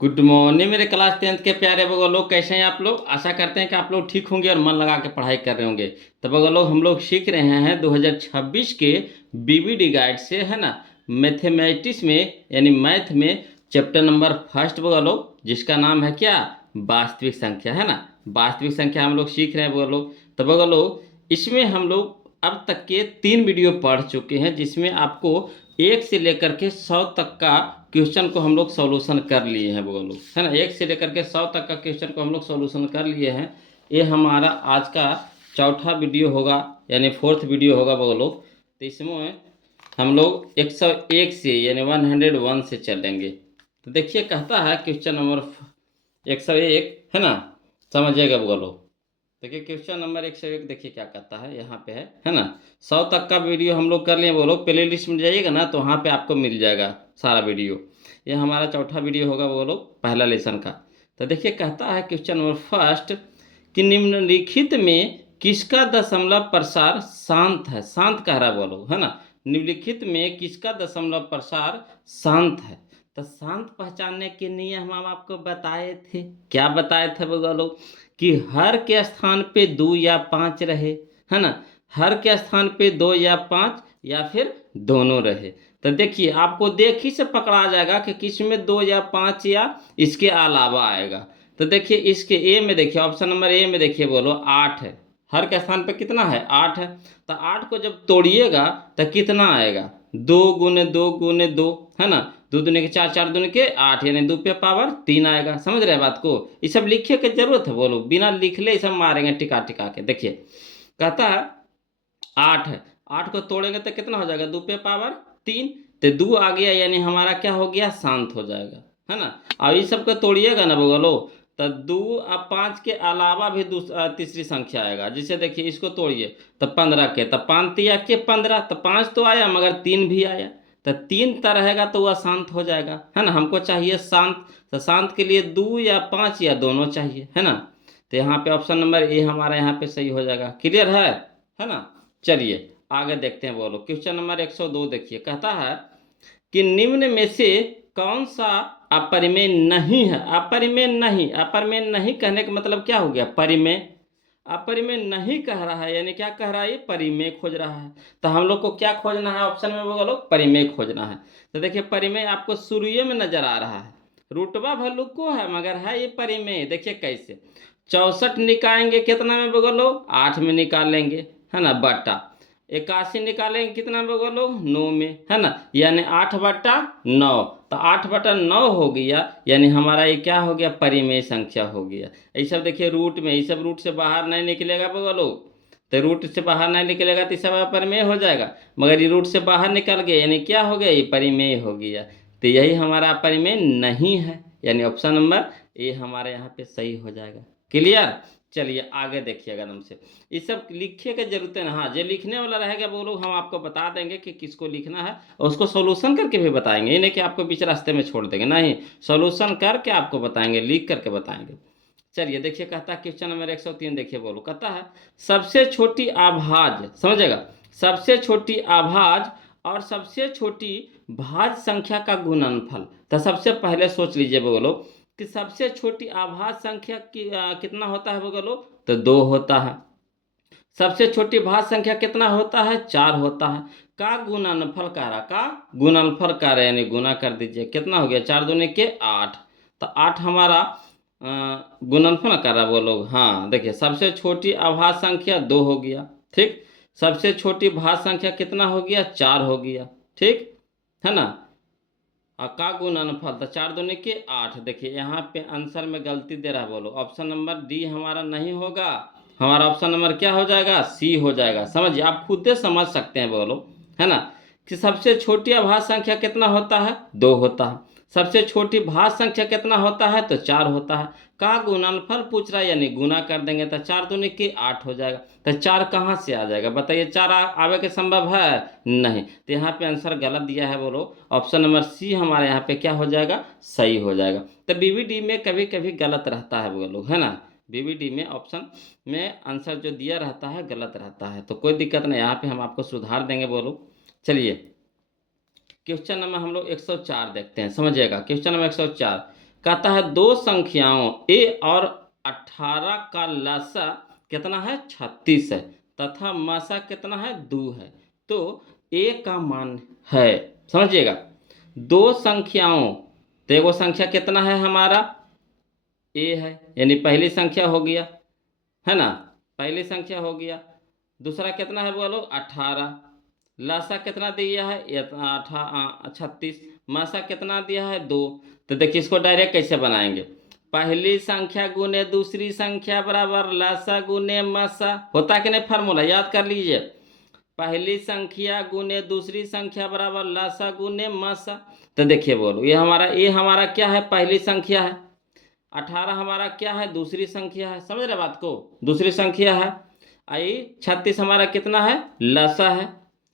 Good morning मेरे class 10th के प्यारे बगल लोग, कैसे हैं आप लोग। आशा करते हैं कि आप लोग ठीक होंगे और मन लगा के पढ़ाई कर रहे होंगे। तो बगल लोग हम लोग सीख रहे हैं 2026 के बीबीडी गाइड से, है ना। मैथमेटिक्स में यानी मैथ में चैप्टर नंबर फर्स्ट बगल लोग, जिसका नाम है क्या, वास्तविक संख्या, है ना। वास्तविक संख्या हम लोग सीख रहे हैं बगल लोग। तो बगल लोग इसमें हम लोग अब तक के 3 वीडियो पढ़ चुके हैं, जिसमें आपको 1 से लेकर के 100 तक का क्वेश्चन को हम लोग सॉल्यूशन कर लिए हैं वो लोग, है ना। 1 से लेकर के 100 तक का क्वेश्चन को हम लोग सॉल्यूशन कर लिए हैं। ये हमारा आज का चौथा वीडियो होगा, यानी फोर्थ वीडियो होगा वो लोग। तो इसमें हम लोग 101 से यानी 101 से चलेंगे। तो देखिए, कहता है क्वेश्चन नंबर 101, है ना। समझिएगा वो लोग। देखिए क्वेश्चन नंबर 101, देखिए क्या कहता है, यहाँ पे है ना। 100 तक का वीडियो हम लोग कर लिए वो लोग। प्ले लिस्ट में जाइएगा ना, तो वहाँ पे आपको मिल जाएगा सारा वीडियो। ये हमारा चौथा वीडियो होगा वो लोग, पहला लेसन का। तो देखिए कहता है क्वेश्चन नंबर फर्स्ट कि निम्नलिखित में किसका दशमलव प्रसार शांत है। शांत कह रहा है वो लोग, है ना। निम्नलिखित में किसका दशमलव प्रसार शांत है। तो शांत पहचानने के नियम हम आपको बताए थे। क्या बताए थे वो लोग, कि हर के स्थान पे 2 या 5 रहे, है ना। हर के स्थान पे 2 या 5 या फिर दोनों रहे। तो देखिए आपको देख ही से पकड़ा जाएगा कि किस में 2 या 5 या इसके अलावा आएगा। तो देखिए इसके ए में देखिए, ऑप्शन नंबर ए में देखिए, बोलो 8 है। हर के स्थान पे कितना है, 8 है। तो 8 को जब तोड़िएगा तो कितना आएगा, 2 × 2 × 2, है ना। 2 दूनी के 4, 4 दूनी के 8, यानी 2 पे पावर 3 आएगा। समझ रहे हैं बात को। ये सब लिखे की जरूरत है, बोलो बिना लिख ले ये सब मारेंगे टिका टिका के। देखिए कहता है 8 है, 8 को तोड़ेंगे तो कितना हो जाएगा, 2 पे पावर 3। तो 2 आ गया, यानी हमारा क्या हो गया, शांत हो जाएगा, है ना। और ये सब को तोड़िएगा ना बोलो, तो 2 और 5 के अलावा भी तीसरी संख्या आएगा। जिसे देखिए इसको तोड़िए तो 15 के, तो 5 × 3 = 15, तो 5 तो आया मगर 3 भी आया। तो 3 तो रहेगा तो वह शांत हो जाएगा, है ना। हमको चाहिए शांत। तो शांत के लिए 2 या 5 या दोनों चाहिए, है ना। तो यहाँ पे ऑप्शन नंबर ए हमारा यहाँ पे सही हो जाएगा। क्लियर है ना। चलिए आगे देखते हैं बोलो। क्वेश्चन नंबर 102 देखिए, कहता है कि निम्न में से कौन सा अपरिमेय नहीं है। अपरिमेय नहीं, अपरिमेय नहीं कहने का मतलब क्या हो गया, परिमेय। अपरिमेय नहीं कह रहा है, यानी क्या कह रहा है, ये परिमेय खोज रहा है। तो हम लोग को क्या खोजना है, ऑप्शन में बोलो परिमेय खोजना है। तो देखिए परिमेय आपको शुरू में नजर आ रहा है, रुतबा भल्लू को है मगर है ये परिमेय। देखिए कैसे, 64 निकालेंगे कितना में बोलो, 8 में निकालेंगे, है ना, बटा 81 निकालेंगे कितना में बोलो, 9 में, है ना। यानी 8/9। तो 8/9 हो गया, यानी हमारा ये क्या हो गया, परिमेय संख्या हो गया। ये सब देखिए रूट में, ये सब रूट से बाहर नहीं निकलेगा बोलो। तो रूट से बाहर नहीं निकलेगा तो सब परिमेय हो जाएगा। मगर ये रूट से बाहर निकल गया, यानी क्या हो गया, ये परिमेय हो गया। तो यही हमारा परिमेय नहीं है, यानी ऑप्शन नंबर ए हमारे यहाँ पे सही हो जाएगा। क्लियर। चलिए आगे देखिएगा आराम से। ये सब लिखिए का जरूरत है ना। हाँ, जो लिखने वाला रहेगा वो लोग हम आपको बता देंगे कि किसको लिखना है, और उसको सॉल्यूशन करके भी बताएंगे। ये नहीं कि आपको बीच रास्ते में छोड़ देंगे, नहीं, सॉल्यूशन करके आपको बताएंगे, लिख करके बताएंगे। चलिए देखिए कहता है क्वेश्चन नंबर 103 देखिए बोलो, कहता है सबसे छोटी आभाज, समझेगा, सबसे छोटी आभाज और सबसे छोटी भाज्य संख्या का गुणनफल। तो सबसे पहले सोच लीजिए बोलो कि सबसे छोटी आभाज्य संख्या कितना होता है बोलो, तो 2 होता है। सबसे छोटी भाज्य संख्या कितना होता है, 4 होता है। का गुणनफल कह रहा, का गुणनफल कह रहा है, यानी गुना कर दीजिए, कितना हो गया, 4 दूनी के 8। तो 8 हमारा गुणनफल कर रहा है वो लोग। हाँ देखिए, सबसे छोटी अभाज्य संख्या 2 हो गया, ठीक। सबसे छोटी भाज्य संख्या कितना हो गया, 4 हो गया, ठीक है ना। का गुणनफल, तो 4 दूनी के 8। देखिए यहाँ पे आंसर में गलती दे रहा है बोलो, ऑप्शन नंबर डी हमारा नहीं होगा। हमारा ऑप्शन नंबर क्या हो जाएगा, सी हो जाएगा। समझिए, आप खुद से समझ सकते हैं बोलो, है ना, कि सबसे छोटी अभाज्य संख्या कितना होता है, 2 होता है। सबसे छोटी भाज्य संख्या कितना होता है, तो 4 होता है। का गुणनफल पूछ रहा है, यानी गुना कर देंगे तो 4 दूनी के 8 हो जाएगा। तो 4 कहाँ से आ जाएगा बताइए, 4 आवे के संभव है नहीं। तो यहाँ पे आंसर गलत दिया है बोलो, ऑप्शन नंबर सी हमारे यहाँ पे क्या हो जाएगा, सही हो जाएगा। तो बीबीडी में कभी कभी गलत रहता है बोलो, है ना। बीबीडी में ऑप्शन में आंसर जो दिया रहता है गलत रहता है, तो कोई दिक्कत नहीं, यहाँ पे हम आपको सुधार देंगे बोलो। चलिए क्वेश्चन नंबर हम लोग 104 देखते हैं, समझिएगा। क्वेश्चन नंबर 104 कहता है दो संख्याओं a और 18 का लसा कितना है 36 है तथा मसा कितना है 2 है। तो a का मान है, समझिएगा, दो संख्याओं, तो एगो संख्या कितना है हमारा a है, यानी पहली संख्या हो गया, है ना, पहली संख्या हो गया। दूसरा कितना है बोलो 18, लासा कितना दिया है 36, मासा कितना दिया है 2। तो देखिए इसको डायरेक्ट कैसे बनाएंगे, पहली संख्या गुने दूसरी संख्या बराबर लासा गुने मासा, होता कि नहीं फार्मूला, याद कर लीजिए, पहली संख्या गुने दूसरी संख्या बराबर लासा गुने मासा। तो देखिए बोलो ये हमारा क्या है, पहली संख्या है, 18 हमारा क्या है, दूसरी संख्या है, समझ रहे बात को, दूसरी संख्या है। आई 36 हमारा कितना है, लसा है,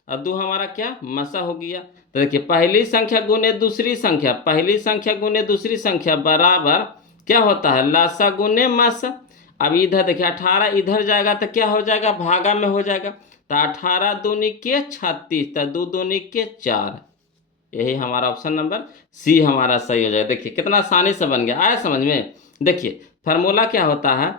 और 2 हमारा क्या, मसा हो गया। तो देखिए पहली संख्या गुने दूसरी संख्या, पहली संख्या गुने दूसरी संख्या बराबर क्या होता है, लसा गुने मसा। अब इधर देखिए 18 इधर जाएगा तो क्या हो जाएगा, भागा में हो जाएगा, तो 18 दूनी के 36, तो 2 दूनी के 4, यही हमारा ऑप्शन नंबर सी हमारा सही हो जाएगा। देखिए कितना आसानी से बन गया, आया समझ में। देखिए फार्मूला क्या होता है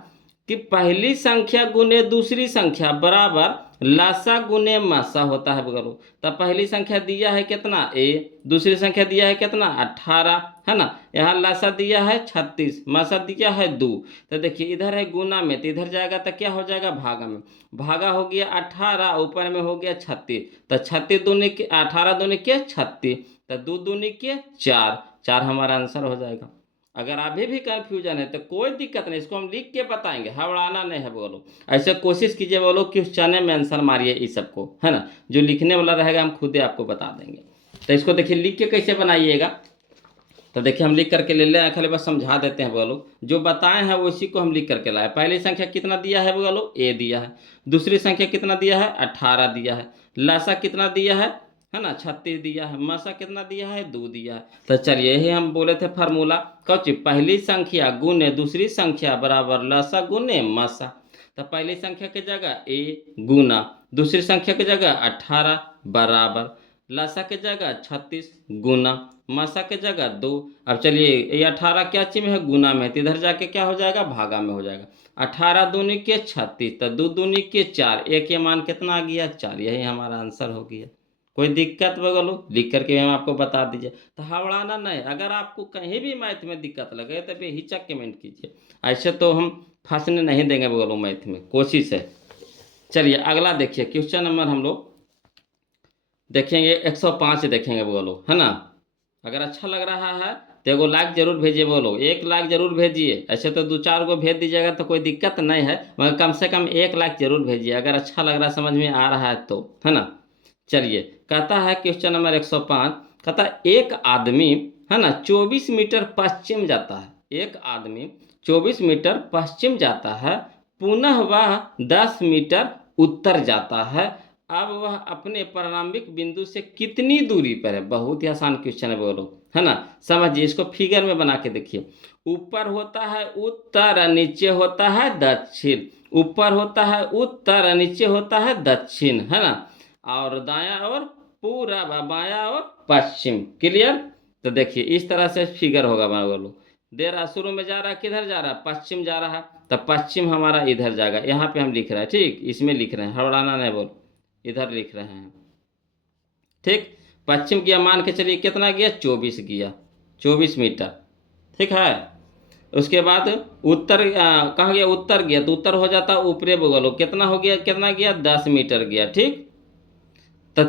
कि पहली संख्या गुने दूसरी संख्या बराबर लासा गुने मासा होता है बगलो। तो पहली संख्या दिया है कितना a, दूसरी संख्या दिया है कितना 18, है ना, यहाँ लासा दिया है 36, मासा दिया है 2। तो देखिए इधर है गुना में, तो इधर जाएगा तो क्या हो जाएगा, भागा में, भागा हो गया 18, ऊपर में हो गया 36, तो 36 दूनी के 18 दूनी के 36, तो 2 दूनी के 4, 4 हमारा आंसर हो जाएगा। अगर अभी भी कंफ्यूजन है तो कोई दिक्कत नहीं, इसको हम लिख के बताएंगे, हड़बड़ाना नहीं है बोलो। ऐसे कोशिश कीजिए बोलो कि उस चने में आंसर मारिए इस सबको, है ना, जो लिखने वाला रहेगा हम खुद ही आपको बता देंगे। तो इसको देखिए लिख के कैसे बनाइएगा, तो देखिए हम लिख करके ले लें, खाली बस समझा देते हैं बोलो, जो बताए हैं उसी को हम लिख करके लाए। पहली संख्या कितना दिया है बोलो, a दिया है, दूसरी संख्या कितना दिया है 18 दिया है, लासा कितना दिया है ना 36 दिया है, मासा कितना दिया है 2 दिया है। तो चलिए यही हम बोले थे फार्मूला, कौची, पहली संख्या गुने दूसरी संख्या बराबर लासा गुने मासा। तो पहली संख्या की जगह a गुना, दूसरी संख्या की जगह 18 बराबर, लासा की जगह 36 गुना, मासा की जगह 2। अब चलिए ये 18 क्या चीज में है, गुना में, तो इधर जाके क्या हो जाएगा, भागा में हो जाएगा, 18 दूनी के 36, तो 2 दूनी के 4, एक ये मान कितना आ गया 4, यही हमारा आंसर हो गया। कोई दिक्कत बगलो लिख करके हम आपको बता दीजिए, तो हड़बड़ाना नहीं। अगर आपको कहीं भी मैथ में दिक्कत लगे तो बेहिचक कमेंट कीजिए, ऐसे तो हम फंसने नहीं देंगे बगलो, मैथ में कोशिश है। चलिए अगला देखिए क्वेश्चन नंबर हम लोग देखेंगे 105 देखेंगे बोलो, है ना। अगर अच्छा लग रहा है तो एगो लाइक जरूर भेजिए बोलो, 1 लाइक जरूर भेजिए, ऐसे तो 2-4 को भेज दीजिएगा तो कोई दिक्कत नहीं है, मगर कम से कम 1 लाइक जरूर भेजिए अगर अच्छा लग रहा है, समझ में आ रहा है तो, है ना। चलिए कहता है क्वेश्चन नंबर 105, कहता है एक आदमी, है ना, 24 मीटर पश्चिम जाता है, एक आदमी 24 मीटर पश्चिम जाता है, पुनः वह 10 मीटर उत्तर जाता है, अब वह अपने प्रारंभिक बिंदु से कितनी दूरी पर है। बहुत ही आसान क्वेश्चन है बोलो, है ना, समझिए, इसको फिगर में बना के देखिए, ऊपर होता है उत्तर, नीचे होता है दक्षिण, ऊपर होता है उत्तर, नीचे होता है दक्षिण, है ना, और दायां और पूरब, बायां और पश्चिम, क्लियर। तो देखिए इस तरह से फिगर होगा, बोलो, दे रहा शुरू में जा रहा है, किधर जा रहा है, पश्चिम जा रहा है, तो पश्चिम हमारा इधर जाएगा, यहाँ पे हम लिख रहे हैं, ठीक, इसमें लिख रहे हैं, हड़बड़ाना नहीं बोलो, इधर लिख रहे हैं, ठीक। पश्चिम गया, मान के चलिए कितना गया 24 गया, 24 मीटर, ठीक है। उसके बाद उत्तर कहाँ गया, उत्तर गया, तो उत्तर हो जाता ऊपरे बगल, कितना हो गया, कितना गया 10 मीटर गया, ठीक। तो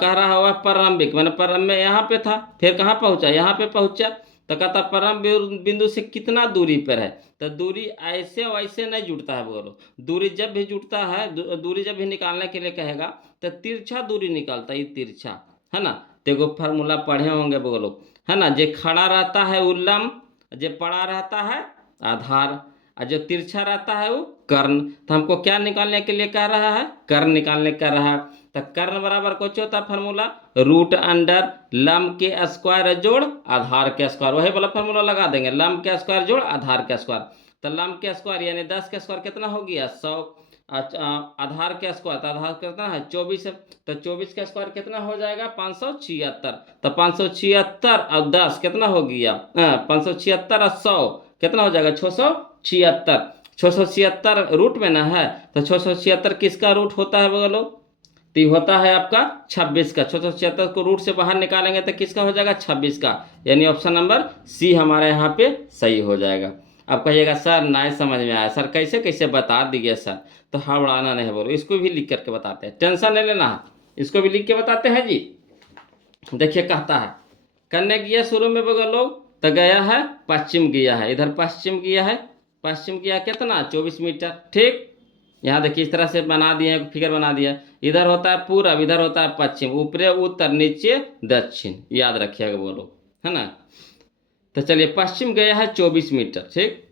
कह रहा हुआ प्रारंभिक, मैंने प्रारंभ में यहाँ पे था, फिर कहाँ पहुँचा, यहाँ पे पहुँचा, तो कहता प्रारंभ बिंदु से कितना दूरी पर है। तो दूरी ऐसे वैसे नहीं जुड़ता है बोलो, दूरी जब भी जुड़ता है, दूरी जब भी निकालने के लिए कहेगा तो तिरछा दूरी निकालता है, ये तिरछा, है ना। तो एगो फार्मूला पढ़े होंगे बोलो, है ना, जे खड़ा रहता है वो लंब, जे पड़ा रहता है आधार, और जो तिरछा रहता है वो कर्ण। तो हमको क्या निकालने के लिए कह रहा है, कर्ण निकालने कह रहा है। तो कर्ण बराबर कुछ होता है फार्मूला, रूट अंडर लंब के स्क्वायर जोड़ आधार के स्क्वायर, वही वाला फार्मूला लगा देंगे, लंब के स्क्वायर जोड़ आधार के स्क्वायर। तो लंब के स्क्वायर यानी 10 के स्क्वायर कितना हो गया 100, अच्छा, आधार का स्क्वायर, तो आधार कितना है 24 है, तो 24 का स्क्वायर कितना हो जाएगा 576। तो 576 और 10 कितना हो गया 576 और 100 कितना हो जाएगा 676। 676 रूट में ना है, तो 676 किसका रूट होता है बोलो, तो ये होता है आपका 26 का। 676 को रूट से बाहर निकालेंगे तो किसका हो जाएगा 26 का, यानी ऑप्शन नंबर सी हमारे यहाँ पे सही हो जाएगा। अब कहिएगा सर नहीं समझ में आया, सर कैसे कैसे बता दिए सर, तो हड़बड़ाना नहीं बोलो, इसको भी लिख करके बताते हैं, टेंशन नहीं लेना है, इसको भी लिख के बताते हैं जी। देखिए कहता है, करने गया शुरू में बगल लोग, तो गया है पश्चिम गया है, इधर पश्चिम गया है, पश्चिम गया कितना 24 मीटर, ठीक। यहाँ देखिए इस तरह से बना दिए, फिगर बना दिया, इधर होता है पूरब, इधर होता है पश्चिम, ऊपरे उत्तर नीचे दक्षिण, याद रखिएगा बोलो, है ना। तो चलिए पश्चिम गया है 24 मीटर, ठीक,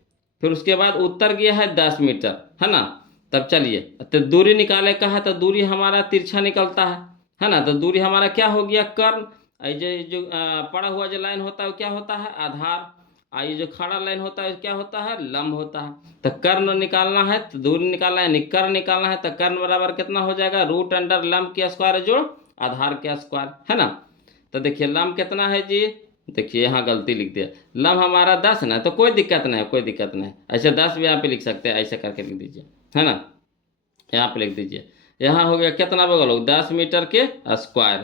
फिर उसके बाद उत्तर गया है 10 मीटर, है ना। तब चलिए तो दूरी निकाले का है, तो दूरी हमारा तिरछा निकलता है ना, तो दूरी हमारा क्या हो गया कर्ण, ये जो पड़ा हुआ जो लाइन होता है वो क्या होता है आधार, ये जो खड़ा लाइन होता है क्या होता है लंब होता है। तो कर्ण निकालना है, तो दूरी निकालना है, कर्ण निकालना है, तो कर्ण बराबर कितना हो जाएगा रूट अंडर लंब के स्क्वायर जोड़ आधार के स्क्वायर, है ना। तो देखिए लंब कितना है जी, देखिए यहाँ गलती लिख दिया, लंब हमारा 10 ना, तो कोई दिक्कत नहीं, कोई दिक्कत नहीं, ऐसे 10 भी यहाँ पे लिख सकते हैं, ऐसे करके लिख दीजिए, है ना, यहाँ पे लिख दीजिए। यहाँ हो गया कितना बगल 10 मीटर के स्क्वायर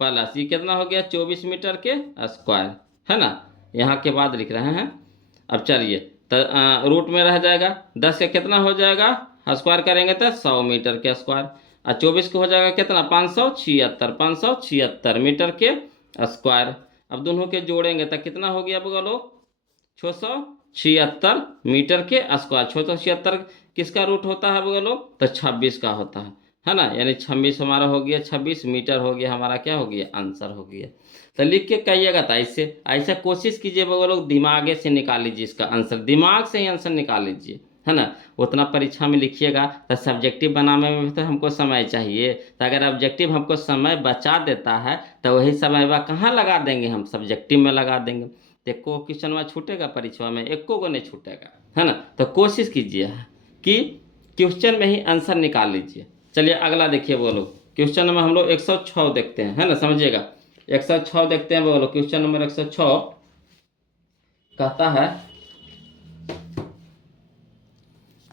प्लस ये कितना हो गया 24 मीटर के स्क्वायर, है ना। यहाँ के बाद लिख रहे हैं। अब चलिए तो रूट में रह जाएगा, 10 का कितना हो जाएगा स्क्वायर करेंगे तो 100 मीटर के स्क्वायर, और 24 को हो जाएगा कितना 576 मीटर के स्क्वायर। अब दोनों के जोड़ेंगे तो कितना हो गया बगलो 676 मीटर के स्क्वायर। 676 किसका रूट होता है बगलो, तो 26 का होता है ना, यानी 26 हमारा हो गया, 26 मीटर हो गया हमारा, क्या हो गया आंसर हो गया। तो लिख के कहिएगा, तो ऐसे ऐसा कोशिश कीजिए बगलो दिमागे से निकाल लीजिए इसका आंसर, दिमाग से ही आंसर निकाल लीजिए, है ना। उतना परीक्षा में लिखिएगा, तो सब्जेक्टिव बनाने में भी तो हमको समय चाहिए, तो अगर ऑब्जेक्टिव हमको समय बचा देता है तो वही समय वह कहाँ लगा देंगे, हम सब्जेक्टिव में लगा देंगे। तो एको क्वेश्चन वहाँ छूटेगा परीक्षा में, एको को नहीं छूटेगा, है ना। तो कोशिश कीजिए कि क्वेश्चन में ही आंसर निकाल लीजिए। चलिए अगला देखिए बोलो, क्वेश्चन नंबर हम लोग 106 देखते हैं, है ना, समझिएगा 106 देखते हैं बोलो। क्वेश्चन नंबर 106 कहता है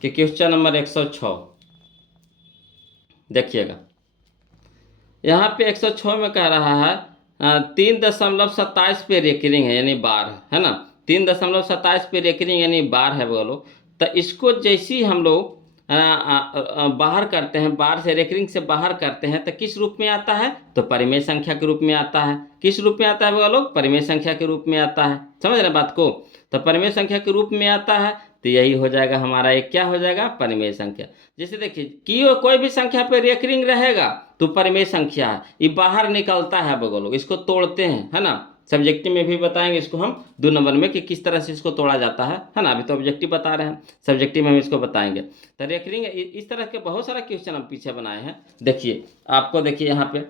कि क्वेश्चन नंबर 106 देखिएगा, यहाँ पे 106 में कह रहा है 3.27 पे रेकरिंग है, यानी बार है ना, 3.27 पे रेकरिंग यानी बार है बोलो। तो इसको जैसे ही हम लोग बाहर करते हैं, बाहर से रेकरिंग से बाहर करते हैं, तो किस रूप में आता है, तो परिमेय संख्या के रूप में आता है। किस रूप में आता है बोलो, परिमेय संख्या के रूप में आता है, समझ रहे बात को। तो परिमेय संख्या के रूप में आता है, तो यही हो जाएगा हमारा, एक क्या हो जाएगा परिमेय संख्या। जैसे देखिए कि कोई भी संख्या पे रेकरिंग रहेगा तो परिमेय संख्या है, ये बाहर निकलता है बगलो, इसको तोड़ते हैं, है ना। सब्जेक्टिव में भी बताएंगे इसको हम 2 नंबर में कि किस तरह से इसको तोड़ा जाता है ना। अभी तो ऑब्जेक्टिव बता रहे हैं, सब्जेक्टिव में हम इसको बताएंगे। तो रेकरिंग इस तरह के बहुत सारा क्वेश्चन हम पीछे बनाए हैं। देखिए आपको देखिए यहाँ पे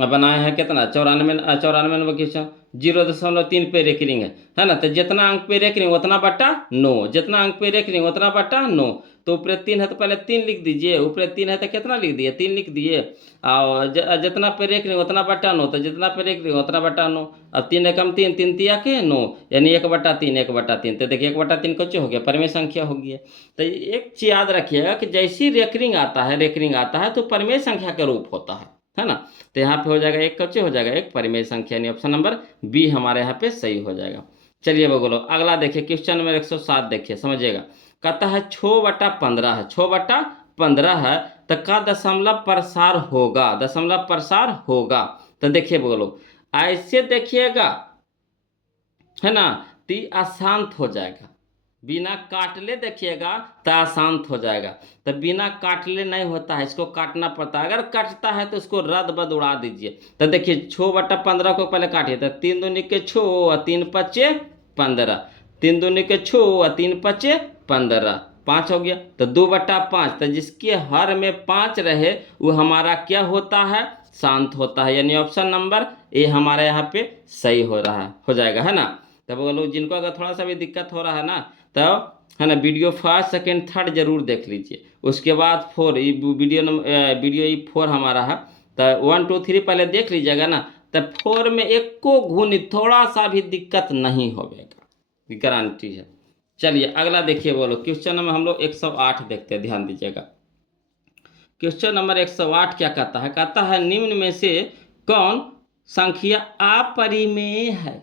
बनाए हैं कितना 94 नंबर क्वेश्चन, 0.3 पे रेकरिंग है ना। तो जितना अंक पे रेकरिंग उतना बटा 9, जितना अंक पे रेकरिंग उतना बटा 9। तो ऊपर 3 है तो पहले 3 लिख दीजिए, ऊपर 3 है तो कितना लिख दिए 3 लिख दिए, और जितना पे रेकरिंग उतना बटा 9, तो जितना पे रेकरिंग उतना बटा 9। अब 3 एकम 3, 3 तिया के 9, यानी 1/3 1/3। तो देखिए 1/3 कच्चे हो गया, परिमेय संख्या हो गई। तो एक चीज याद रखिएगा कि जैसी रेकरिंग आता है तो परिमेय संख्या का रूप होता है ना। तो यहाँ पे हो जाएगा एक कच्चे हो जाएगा एक परिमेय संख्या, यानी ऑप्शन नंबर बी हमारे यहाँ पे सही हो जाएगा। चलिए बोलो अगला देखिए, क्वेश्चन नंबर 107 देखिए, समझिएगा। कहता है 6/15 है, 6/15 है, तो का दशमलव प्रसार होगा, दशमलव प्रसार होगा। तो देखिए बोलो ऐसे देखिएगा, है ना, तो अशांत हो जाएगा, बिना काटले देखिएगा तो अशांत हो जाएगा। तो बिना काटले नहीं होता है, इसको काटना पड़ता है, अगर कटता है तो उसको रद्द बद उड़ा दीजिए। तो देखिए 6/15 को पहले काटिए, तो 3 दूनी के 6 और 3 पच्चे 15, 3 दूनी के 6 और 3 पच्चे 15, 5 हो गया। तो 2/5, तो जिसके हर में 5 रहे वो हमारा क्या होता है शांत होता है, यानी ऑप्शन नंबर ए हमारे यहाँ पे सही हो रहा है, हो जाएगा, है ना। तब बोलो जिनको अगर थोड़ा सा भी दिक्कत हो रहा है ना, तो है ना। वीडियो फर्स्ट सेकंड थर्ड जरूर देख लीजिए। उसके बाद फोर वीडियो 4 हमारा है, तो 1 2 3 पहले देख लीजिएगा ना, तब 4 में एक को घूनी थोड़ा सा भी दिक्कत नहीं होगा, गारंटी है। चलिए अगला देखिए, बोलो क्वेश्चन नंबर हम लोग 108 देखते हैं, ध्यान दीजिएगा। क्वेश्चन नंबर 108 क्या कहता है? कहता है निम्न में से कौन संख्या अपरिमेय है?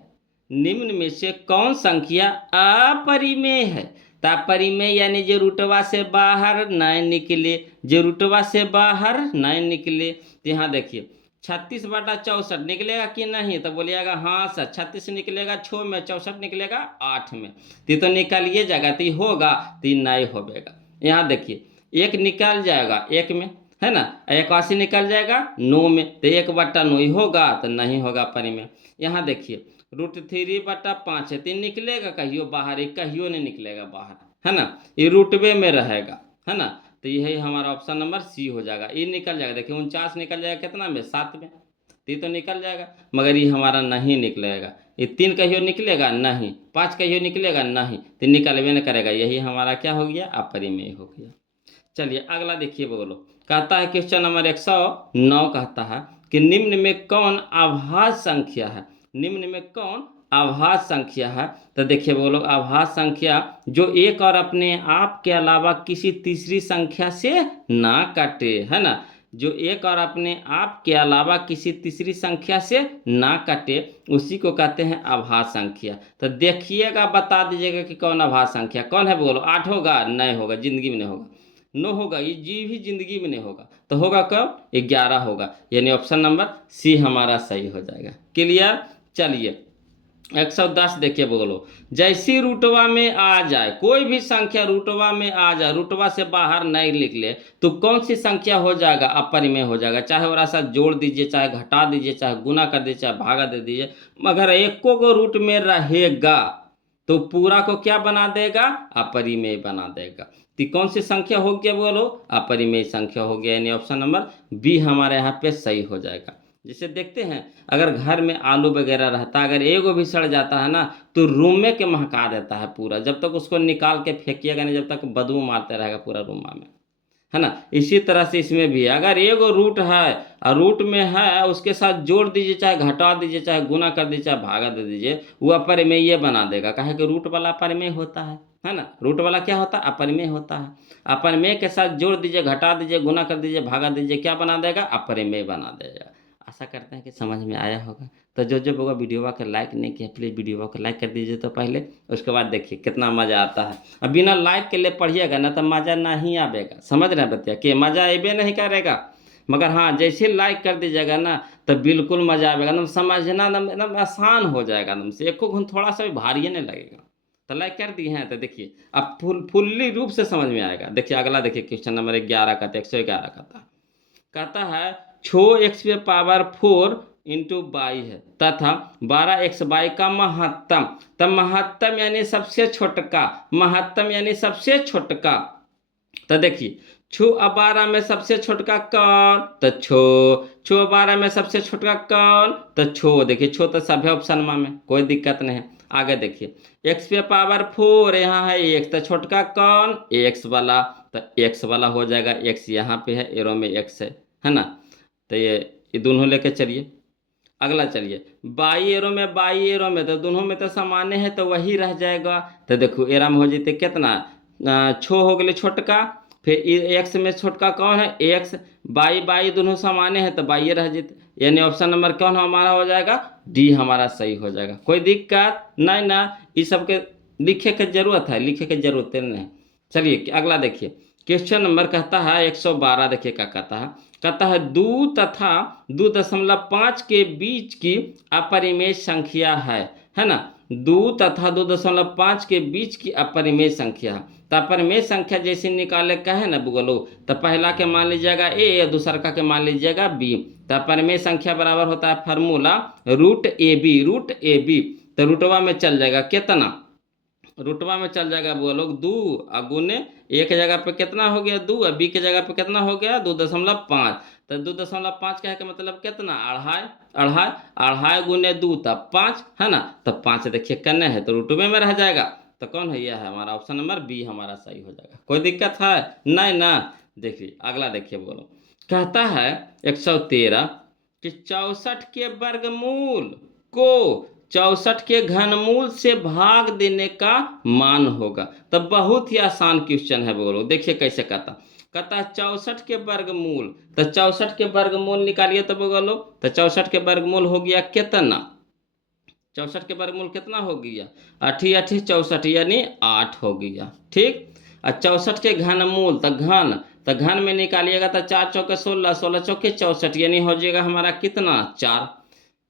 निम्न में से कौन संख्या अपरिमेय है? तो अपरिमेय यानी जो रूटवा से बाहर नहीं निकले, जो रूटवा से बाहर नहीं निकले। तो यहाँ देखिए 36/64 निकलेगा कि नहीं? तो बोलिएगा हाँ सर, 36 निकलेगा 6 में, 64 निकलेगा 8 में। तो निकालिए जाएगा, तो होगा, तो नहीं होगा। यहाँ देखिए एक निकल जाएगा एक में, है ना, 81 निकल जाएगा 9 में, तो 1/9 होगा, तो नहीं होगा परिमेय। यहाँ देखिए √3/5 है, तो निकलेगा कहियो बाहर, एक कहियो नहीं निकलेगा बाहर, है ना, ये रूटवे में रहेगा, है ना। तो यही हमारा ऑप्शन नंबर सी हो जाएगा। ये निकल जाएगा, देखिए 49 निकल जाएगा कितना में? 7 में, तो निकल जाएगा, मगर ये हमारा नहीं निकलेगा। ये 3 कहियो निकलेगा नहीं, 5 कहियो निकलेगा नहीं, तो निकलवे नहीं करेगा। यही हमारा क्या हो गया? अपरिमेय हो गया। चलिए अगला देखिए, बोलो कहता है क्वेश्चन नंबर 109 कहता है कि निम्न में कौन अभाज्य संख्या है? निम्न में कौन अभाज्य संख्या है? तो देखिए बोलो, अभाज्य संख्या जो एक और अपने आप के अलावा किसी तीसरी संख्या से ना कटे, है ना, जो एक और अपने आप के अलावा किसी तीसरी संख्या से ना कटे, उसी को कहते हैं अभाज्य संख्या। तो देखिएगा, बता दीजिएगा कि कौन अभाज्य संख्या कौन है। बोलो 8 होगा? नहीं होगा, जिंदगी में नहीं होगा। 9 होगा? ये जी भी जिंदगी में नहीं होगा। तो होगा कब? 11 होगा, यानी ऑप्शन नंबर सी हमारा सही हो जाएगा। क्लियर? चलिए 110 देखिए, बोलो जैसी रूटवा में आ जाए, कोई भी संख्या रूटवा में आ जाए, रूटवा से बाहर नहीं निकले, तो कौन सी संख्या हो जाएगा? अपरिमेय हो जाएगा। चाहे और ऐसा जोड़ दीजिए, चाहे घटा दीजिए, चाहे गुना कर दीजिए, चाहे भागा दे दीजिए, मगर एको को रूट में रहेगा तो पूरा को क्या बना देगा? अपरिमेय बना देगा। तो कौन सी संख्या हो गया? बोलो अपरिमेय संख्या हो गया, यानी ऑप्शन नंबर बी हमारे यहाँ पे सही हो जाएगा। जिसे देखते हैं, अगर घर में आलू वगैरह रहता, अगर एगो भी सड़ जाता है ना, तो रूम में के महका देता है पूरा, जब तक उसको निकाल के फेंकिएगा नहीं, जब तक बदबू मारते रहेगा पूरा रूम में, है ना। इसी तरह से इसमें भी अगर एगो रूट है और रूट में है, उसके साथ जोड़ दीजिए, चाहे घटा दीजिए, चाहे गुना कर दीजिए, चाहे भागा दे दीजिए, वो अपरिमेय बना देगा। कहे कि रूट वाला अपरिमेय होता है ना। रूट वाला क्या होता है? अपरिमेय होता है। अपरिमेय के साथ जोड़ दीजिए, घटा दीजिए, गुना कर दीजिए, भागा दीजिए, क्या बना देगा? अपरिमेय बना देगा। आशा करते हैं कि समझ में आया होगा। तो जो जो होगा वीडियो को लाइक नहीं किया, प्लीज़ वीडियो को लाइक कर दीजिए तो पहले, उसके बाद देखिए कितना मज़ा आता है। अब बिना लाइक के लिए पढ़िएगा ना तो मज़ा नहीं आएगा, समझ रहे हैं बच्चा, कि मज़ा अबे नहीं करेगा। मगर हाँ, जैसे लाइक कर दीजिएगा ना तो बिल्कुल मज़ा आएगा, एकदम समझना एकदम आसान हो जाएगा, एकदम से एको घुन थोड़ा सा भी भारी नहीं लगेगा। तो लाइक कर दिए हैं तो देखिए अब फुल्ली रूप से समझ में आएगा। देखिए अगला देखिए क्वेश्चन नंबर 11 का, 111 का कहता है 6x⁴ इंटू बाई है तथा 12x का महत्तम। तब महत्तम यानी सबसे छोटका, महत्तम यानी सबसे छोटका। तो देखिए 6 और 12 में सबसे छोटका कौन? तो छो 12 में सबसे छोटका कौन? तो छो। देखिए छो तो सभी ऑप्शन में कोई दिक्कत नहीं है। आगे देखिए x⁴ यहाँ है x, तो छोटका कौन? x वाला, तो x वाला हो जाएगा। x यहाँ पे है, एरो में x है ना। तो ये दोनों लेके चलिए। अगला चलिए बाई एरो में, तो दोनों में तो सामान्य है, तो वही रह जाएगा। तो देखो एरा में हो जाते कितना? छो हो गए छोटका, फिर एक्स में छोटका कौन है? एक्स। बाई दोनों सामान्य है, तो बाई रह जाते, यानी ऑप्शन नंबर कौन हमारा हो जाएगा? डी हमारा सही हो जाएगा। कोई दिक्कत नहीं ना, इस सब के लिखे के जरूरत है, लिखे के जरूरत नहीं। चलिए अगला देखिए क्वेश्चन नंबर कहता है 112। देखिए क्या कहता है 2 तथा 2.5 के बीच की अपरिमेय संख्या है ना। 2 तथा 2.5 के बीच की अपरिमेय संख्या। तो अपरिमेय संख्या जैसे निकाले कहे ना बुगलो, तो पहला के मान लीजिएगा ए, दूसरा का के मान लीजिएगा बी। तो अपरिमेय संख्या बराबर होता है फार्मूला √AB। तो रूटवा में चल जाएगा कितना? रूटवा में चल जाएगा वो लोग 2 गुने एक जगह पे कितना हो गया? 2, और बी के जगह पे कितना हो गया? 2.5। तो 2.5 कहे का मतलब कितना? अढ़ाई गुने 2 तब 5, है ना। तो 5 देखिए कन्ने है, तो रूटवे में रह जाएगा। तो कौन है, यह है हमारा ऑप्शन नंबर बी हमारा सही हो जाएगा। कोई दिक्कत है नहीं ना। देखिए अगला देखिए, बोलो कहता है 113 कि 64 के वर्गमूल को 64 के घनमूल से भाग देने का मान होगा। तो बहुत ही आसान क्वेश्चन है, बोलो देखिए कैसे कहता है 64 के वर्गमूल। तो 64 के वर्गमूल निकालिए तो बोलो, तो 64 के वर्गमूल हो गया कितना, 64 के वर्गमूल कितना हो गया, 8 यानी 8 हो गया, ठीक। और 64 के घनमूल, तो घन में निकालिएगा तो 4 चौके 16, 16 चौके 64 यानी हो जाएगा हमारा कितना 4।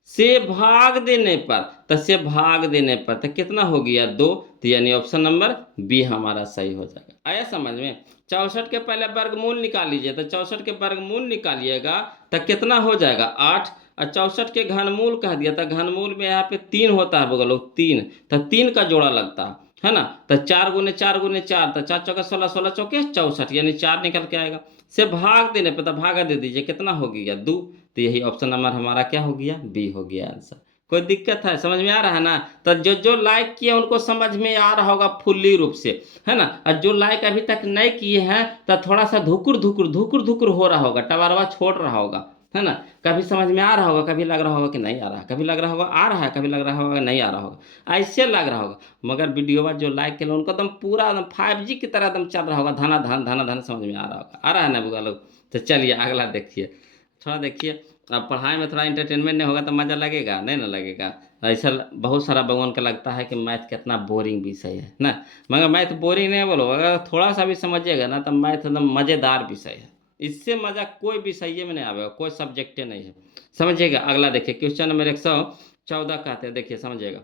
से भाग देने पर, तो से भाग देने पर तो कितना हो गया 2, तो यानी ऑप्शन नंबर बी हमारा सही हो जाएगा। आया समझ में। 64 के पहले वर्गमूल निकाल लीजिए, तो 64 के वर्गमूल निकालिएगा तो कितना हो जाएगा 8। और 64 के घनमूल कह दिया, तो घनमूल में यहाँ पे 3 होता है बगल, 3, तो 3 का जोड़ा लगता है ना। तो 4 गुने 4 गुने 4, तो 4 चौके 16, 16 चौके 64 यानी 4 निकल के आएगा। से भाग देने पर तो भागा दे दीजिए, कितना हो गया 2, तो यही ऑप्शन नंबर हमारा क्या हो गया, बी हो गया आंसर। कोई दिक्कत है, समझ में आ रहा है ना। तो जो जो लाइक किए उनको समझ में आ रहा होगा फुल्ली रूप से, है ना। और जो लाइक अभी तक नहीं किए हैं तो थोड़ा सा धुकुर धुकुर धुकुर धुकुर हो रहा होगा, टवारवा छोड़ रहा होगा, है ना। कभी समझ में आ रहा होगा, कभी लग रहा होगा कि नहीं आ रहा, कभी लग रहा होगा आ रहा है, कभी लग रहा होगा नहीं आ रहा होगा, ऐसे लग रहा होगा। मगर वीडियो बाद जो लाइक के उनको एकदम पूरा एकदम 5G की तरह एकदम चल रहा होगा, धना धन धना धन, समझ में आ रहा होगा, आ रहा है ना बुआ लोग। तो चलिए अगला देखिए, थोड़ा देखिए। अब पढ़ाई में थोड़ा इंटरटेनमेंट नहीं होगा तो मज़ा लगेगा नहीं ना लगेगा। ऐसा बहुत सारा भगवान का लगता है कि मैथ कितना बोरिंग विषय है ना, मगर मैथ बोरिंग नहीं बोलो, अगर थोड़ा सा भी समझिएगा ना तो मैथ एकदम मज़ेदार विषय है। इससे मजा कोई विषय में नहीं आएगा, कोई सब्जेक्ट नहीं है, समझिएगा। अगला देखिए क्वेश्चन नंबर 114 कहते हैं, देखिए समझिएगा।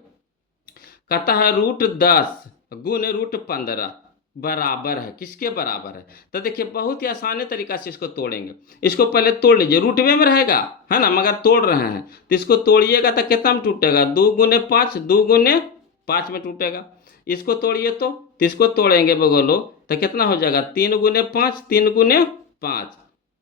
कहता है √10 गुने √15 बराबर है, किसके बराबर है। तो देखिए बहुत ही आसानी तरीका से इसको तोड़ेंगे। इसको पहले तोड़ लीजिए, रूट में रहेगा, है ना, मगर तोड़ रहे हैं तो इसको तोड़िएगा तो कितना में टूटेगा, 2 गुने 5, 2 गुने 5 में टूटेगा। इसको तोड़िए तो इसको तोड़ेंगे बगोलो तो कितना हो जाएगा, 3 गुने 5, 3 गुने 5,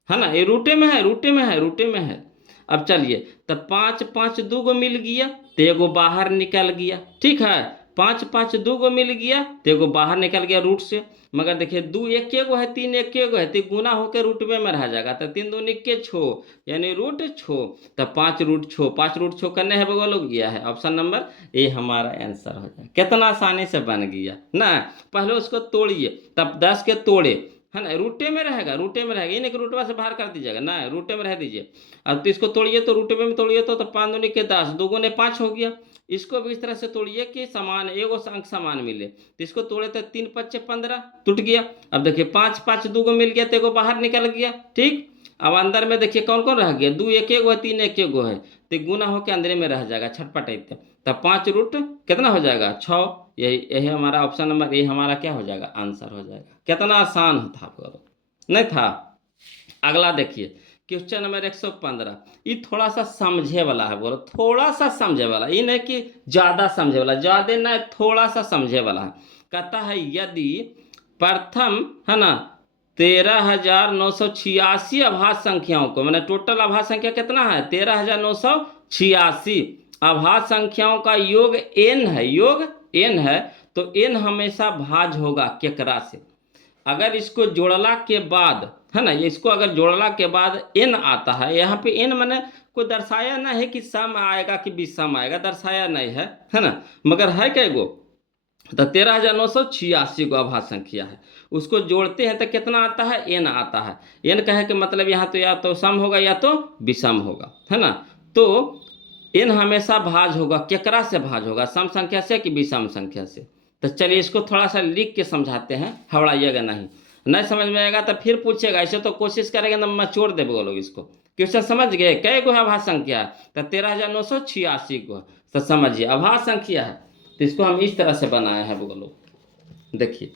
है ना। ये रूटे में है, रूटे में है, रूटे में है। अब चलिए, तो 5 5 2 गो मिल गया तो एगो बाहर निकल गया, ठीक है। 5 5 2 गो मिल गया तो एगो बाहर निकल गया रूट से। मगर देखिए 2 एक गो है, 3 एक गो है, तो गुना होकर रूट में रह जाएगा। तो 3 2 निक्के 6 यानी √6, तो 5 √6, 5 √6 करने है बगल हो गया है, ऑप्शन नंबर ए हमारा आंसर हो जाए। कितना आसानी से बन गया ना। पहले उसको तोड़िए, तब 10 के तोड़े, है ना, रूटे में रहेगा, रूटे में रहेगा, ये नहीं कि रूटवा से बाहर कर दीजिएगा ना, रूटे में रह दीजिए। अब तो इसको तोड़िए तो रूटे में तोड़िए तो 5 दूनी के 10, 2 गुने 5 हो गया। इसको भी इस तरह से तोड़िए कि समान एगो अंक समान मिले, तो इसको तोड़े तो 3 5 15 टूट गया। अब देखिए 5 5 2 गो मिल गया तो एगो बाहर निकल गया, ठीक। अब अंदर में देखिए कौन कौन रह गया, 2 एक गो है, 3 एक गो है, तो गुना होकर अंदर में रह जाएगा छटपट। तब 5 रूट कितना हो जाएगा 6, यही यही हमारा ऑप्शन नंबर ए हमारा क्या हो जाएगा, आंसर हो जाएगा। कितना आसान था आपको, नहीं था। अगला देखिए क्वेश्चन नंबर 115, ये थोड़ा सा समझे वाला है, बोलो थोड़ा सा समझे वाला, ये नहीं कि ज्यादा समझे वाला, ज्यादा नहीं, थोड़ा सा समझे वाला है। कहता है यदि प्रथम, है ना, 13,986 अभाज्य संख्याओं को, मैंने टोटल अभाज्य संख्या कितना है 13,986, अभाज्य संख्याओं का योग n है, योग n है, तो n हमेशा भाज्य होगा केकरा से। अगर इसको जोड़ला के बाद, है ना, इसको अगर जोड़ला के बाद n आता है, यहाँ पे n मैंने कोई दर्शाया ना है कि सम आएगा कि विषम आएगा, दर्शाया नहीं है ना, मगर है क्या गो, तो 13,986 को अभाज्य संख्या है, उसको जोड़ते हैं तो कितना आता है, n आता है। n कहे कि मतलब यहाँ तो या तो सम होगा या तो विषम होगा, है ना। तो n हमेशा भाज्य होगा, केकरा से भाज्य होगा, सम संख्या से कि विषम संख्या से। तो चलिए इसको थोड़ा सा लिख के समझाते हैं, हवड़ाइएगा नहीं, नहीं समझ में आएगा तो फिर पूछेगा, ऐसे तो कोशिश करेंगे ना मैं छोड़ दे लोग इसको। क्वेश्चन समझ गए, कै गो है अभाज्य संख्या है, तो 13,986 को, तो समझिए अभाज्य संख्या है, तो इसको हम इस तरह से बनाए हैं बोलो, देखिए।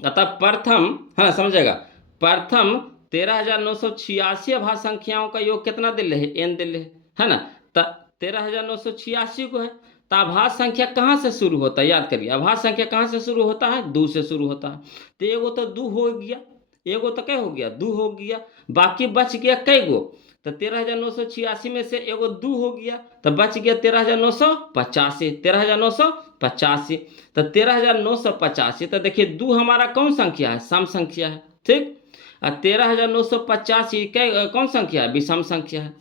अतः प्रथम, है ना, समझेगा, प्रथम 13,986 अभाज्य संख्याओं का योग कितना दिल है, n दिल है ना। तो 13,986 को है, तो अभाज्य संख्या कहाँ से शुरू होता है, याद करिए, अभाज्य संख्या कहाँ से शुरू होता है, 2 से शुरू होता है। तो एगो तो 2 हो गया, एगो तो क्या हो गया, 2 हो गया, बाकी बच गया कै गो, तो 13,986 में से एगो 2 हो गया, तो बच गया 13,985। 13,985, तो 13,985, तो देखिए 2 हमारा कौन संख्या है? सम संख्या है, ठीक। और 13,985 कौन संख्या है? विषम संख्या है,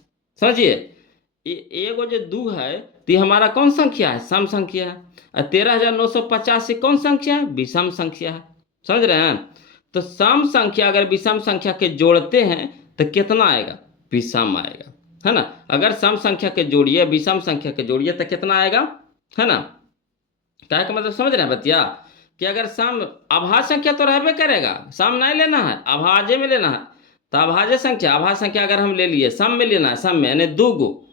समझिए। एगो जो 2 है तो ये हमारा कौन संख्या है? सम संख्या है। और 13,985 कौन संख्या है? विषम संख्या है, समझ रहे हैं। तो सम संख्या अगर विषम संख्या के जोड़ते हैं तो कितना आएगा? विषम आएगा, है ना। अगर सम संख्या के जोड़िए, विषम संख्या के जोड़िए तो कितना आएगा, है ना। क्या का मतलब समझ रहे हैं बतिया, कि अगर सम अभाज्य संख्या तो रहबे करेगा, सम नहीं लेना है, अभाज्य में लेना है। तो अभाज्य संख्या अगर हम ले लिए, सम में लेना है, सम में यानी 2 गो,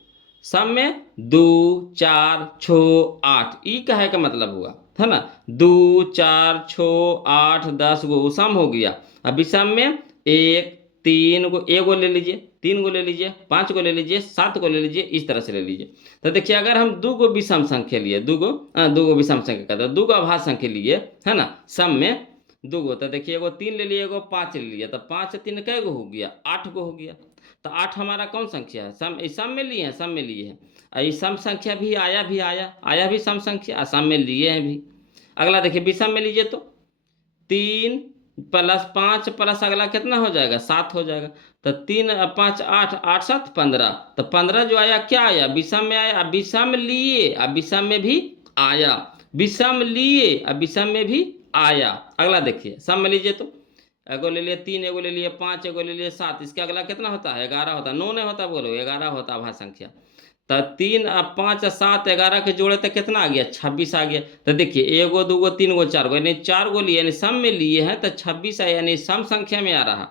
सम में 2, 4, 6, 8, ई कहे का मतलब हुआ, है ना। 2, 4, 6, 8, 10 गो सम हो गया। अब विषम में 1, 3 गो, एगो ले लीजिए, 3 गो ले लीजिए, 5 गो ले लीजिए, 7 गो ले लीजिए, इस तरह से ले लीजिए। तो देखिए अगर हम 2 गो विषम संख्या लिए, 2 गो विषम संख्या कहते हैं, 2 गो अभाज्य संख्या लिए, है ना, सम में 2 गो, तो देखिए एगो 3 ले लिए, एगो 5 ले लिया, तो 5 3 कै गो हो गया? 8 गो हो गया। तो 8 हमारा कौन संख्या है? सम में लिए हैं, सम में लिए हैं। और सम संख्या भी आया भी सम संख्या, सम में लिए हैं भी। अगला देखिए विषम में लीजिए, तो 3 + 5 प्लस अगला कितना हो जाएगा? 7 हो जाएगा। तो 3 5 8, 8 7 15, तो 15 जो आया क्या आया? विषम में आया। विषम लिए, अब विषम में भी आया, विषम लिए, अब विषम में भी आया। अगला देखिए सम में लीजिए, तो एगो ले लिए 3, एगो ले लिए 5, एगो ले लिए 7, इसके अगला कितना होता है? 11 होता है। 9 नहीं होता, बोलो 11 होता अभाज्य संख्या। तो 3 5 7 11 के जोड़े तो कितना आ गया? 26 आ गया। तो देखिए एगो 2 गो 3 गो 4 गो, यानी 4 गो लिए, यानी सम में लिए हैं, तो 26 है, यानी सम संख्या में आ रहा।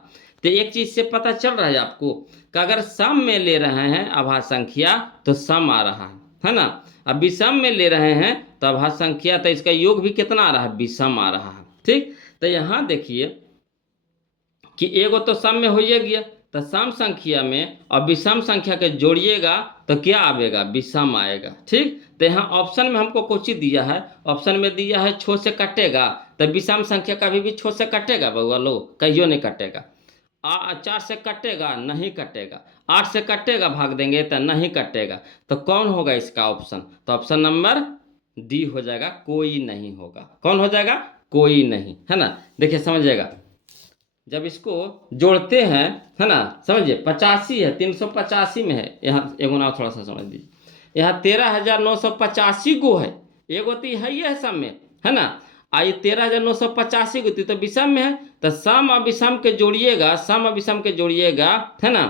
तो एक चीज से पता चल रहा है आपको कि अगर सम में ले रहे हैं अभाज्य संख्या तो सम आ रहा है ना। अब विषम में ले रहे हैं तो अभाज्य संख्या, तो इसका योग भी कितना आ रहा है? विषम आ रहा है, ठीक। तो यहाँ देखिए कि एगो तो सम में हो गया, तो सम संख्या में और विषम संख्या के जोड़िएगा तो क्या आएगा? विषम आएगा, ठीक। तो यहाँ ऑप्शन में हमको कुछ दिया है, ऑप्शन में दिया है छो से कटेगा, तो विषम संख्या कभी भी छो से कटेगा बउआ लो? कहियो नहीं कटेगा। 4 से कटेगा? नहीं कटेगा। 8 से कटेगा, भाग देंगे तो नहीं कटेगा। तो कौन होगा इसका ऑप्शन? तो ऑप्शन नंबर डी हो जाएगा, कोई नहीं होगा। कौन हो जाएगा? कोई नहीं, है ना। देखिए समझिएगा, जब इसको जोड़ते हैं, है ना, समझिए 85 है, 385 में है, यहाँ एगो ना थोड़ा सा समझ लीजिए, यहाँ 13,985 गो है, एगो तो है ही है सम में, है ना। आई 13,985 गो थी तो विषम में है, तो सम और विषम के जोड़िएगा, सम और विषम के जोड़िएगा, है ना,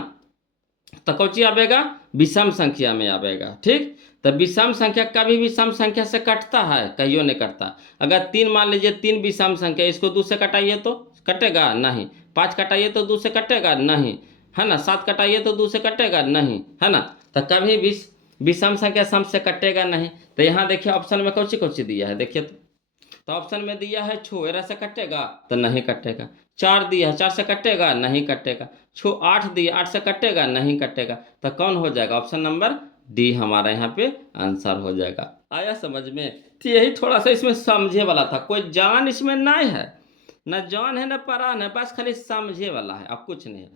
तो कौची आवेगा? विषम संख्या में आवेगा, ठीक। तो विषम संख्या कभी भी सम संख्या से कटता है? कहियो नहीं कटता। अगर 3 मान लीजिए, 3 विषम संख्या, इसको 2 से कटाइए तो कटेगा? नहीं। 5 कटाइए तो 2 से कटेगा? नहीं, है ना। 7 कटाइए तो 2 से कटेगा? नहीं, है ना। तो कभी भी विषम संख्या सम से कटेगा नहीं। तो यहाँ देखिए ऑप्शन में कौची दिया है, देखिए तो ऑप्शन में दिया है छो, एरा से कटेगा? तो नहीं कटेगा। 4 दिया है, 4 से कटेगा? नहीं कटेगा। 8 दिया, 8 से कटेगा? नहीं कटेगा। तो कौन हो जाएगा? ऑप्शन नंबर डी हमारा यहाँ पे आंसर हो जाएगा। आया समझ में? तो यही थोड़ा सा इसमें समझे वाला था, कोई जान इसमें नहीं है, न जान है न परान है, बस खाली समझे वाला है, अब कुछ नहीं है।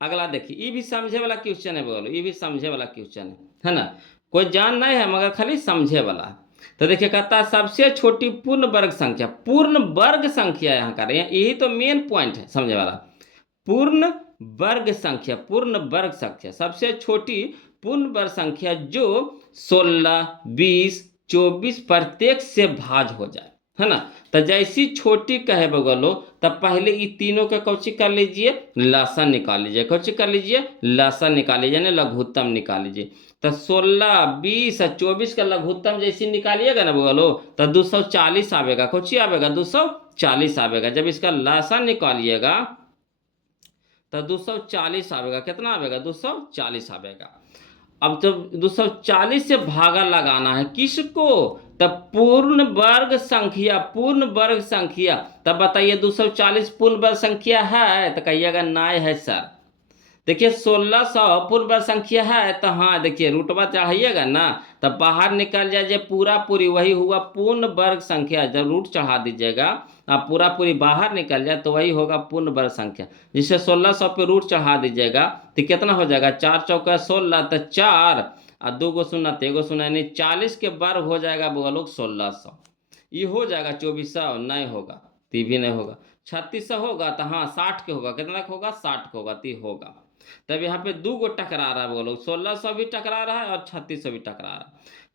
अगला देखिए, ये भी समझे वाला क्वेश्चन है, बोलो ये भी समझे वाला क्वेश्चन है ना। कोई जान नहीं है मगर खाली समझे वाला है। तो देखिए कहता है सबसे छोटी पूर्ण वर्ग संख्या, पूर्ण वर्ग संख्या यहाँ कर रहे हैं, यही तो मेन पॉइंट है समझे वाला। पूर्ण वर्ग संख्या, पूर्ण वर्ग संख्या, सबसे छोटी पूर्ण वर्ग संख्या जो 16, 20, 24 प्रत्येक से भाज्य हो जाए, है ना। तो जैसी छोटी कहे बगलो, तब पहले ये तीनों का कौची कर लीजिए? लसन निकाल लीजिए। कौची कर लीजिए? लसन निकाल लीजिए, यानी लघुत्तम निकाल लीजिए। तो 16, 20 और 24 का लघुत्तम जैसी निकालिएगा ना बगलो, तो 240 आवेगा। कौची आवेगा? 240 आवेगा। जब इसका लसन निकालिएगा तो 240 आवेगा। कितना आवेगा? 240 आवेगा। अब जब 240 से भागा लगाना है किसको? तब पूर्ण वर्ग संख्या, पूर्ण वर्ग संख्या। तब बताइए 240 पूर्ण वर्ग संख्या है? तो कहिएगा नहीं है सर। देखिए 1600 पूर्ण वर्ग संख्या है तो हाँ देखिए रूटवा चढ़ाइएगा ना, तब बाहर निकल जाए पूरा पूरी, वही हुआ पूर्ण वर्ग संख्या। जब रूट चढ़ा दीजिएगा आप पूरा पूरी बाहर निकल जाए तो वही होगा पूर्ण वर्ग संख्या। जिसे 1600 पे रूट चढ़ा दीजिएगा तो कितना हो जाएगा, 4 चौका 16, तो 4 और 2 गो शून्य तो 1 गो शून्य, यानी 40 के वर्ग हो जाएगा बोलो 1600। ये हो जाएगा 2400, नहीं होगा तो ये भी नहीं होगा। 3600 होगा तो हाँ 60 के होगा, कितना का होगा 60 का होगा, तो ये होगा। तब यहाँ पे 2 गो टकरा रहा है बोलो, 1600 भी टकरा रहा है और 3600 भी टकरा रहा है।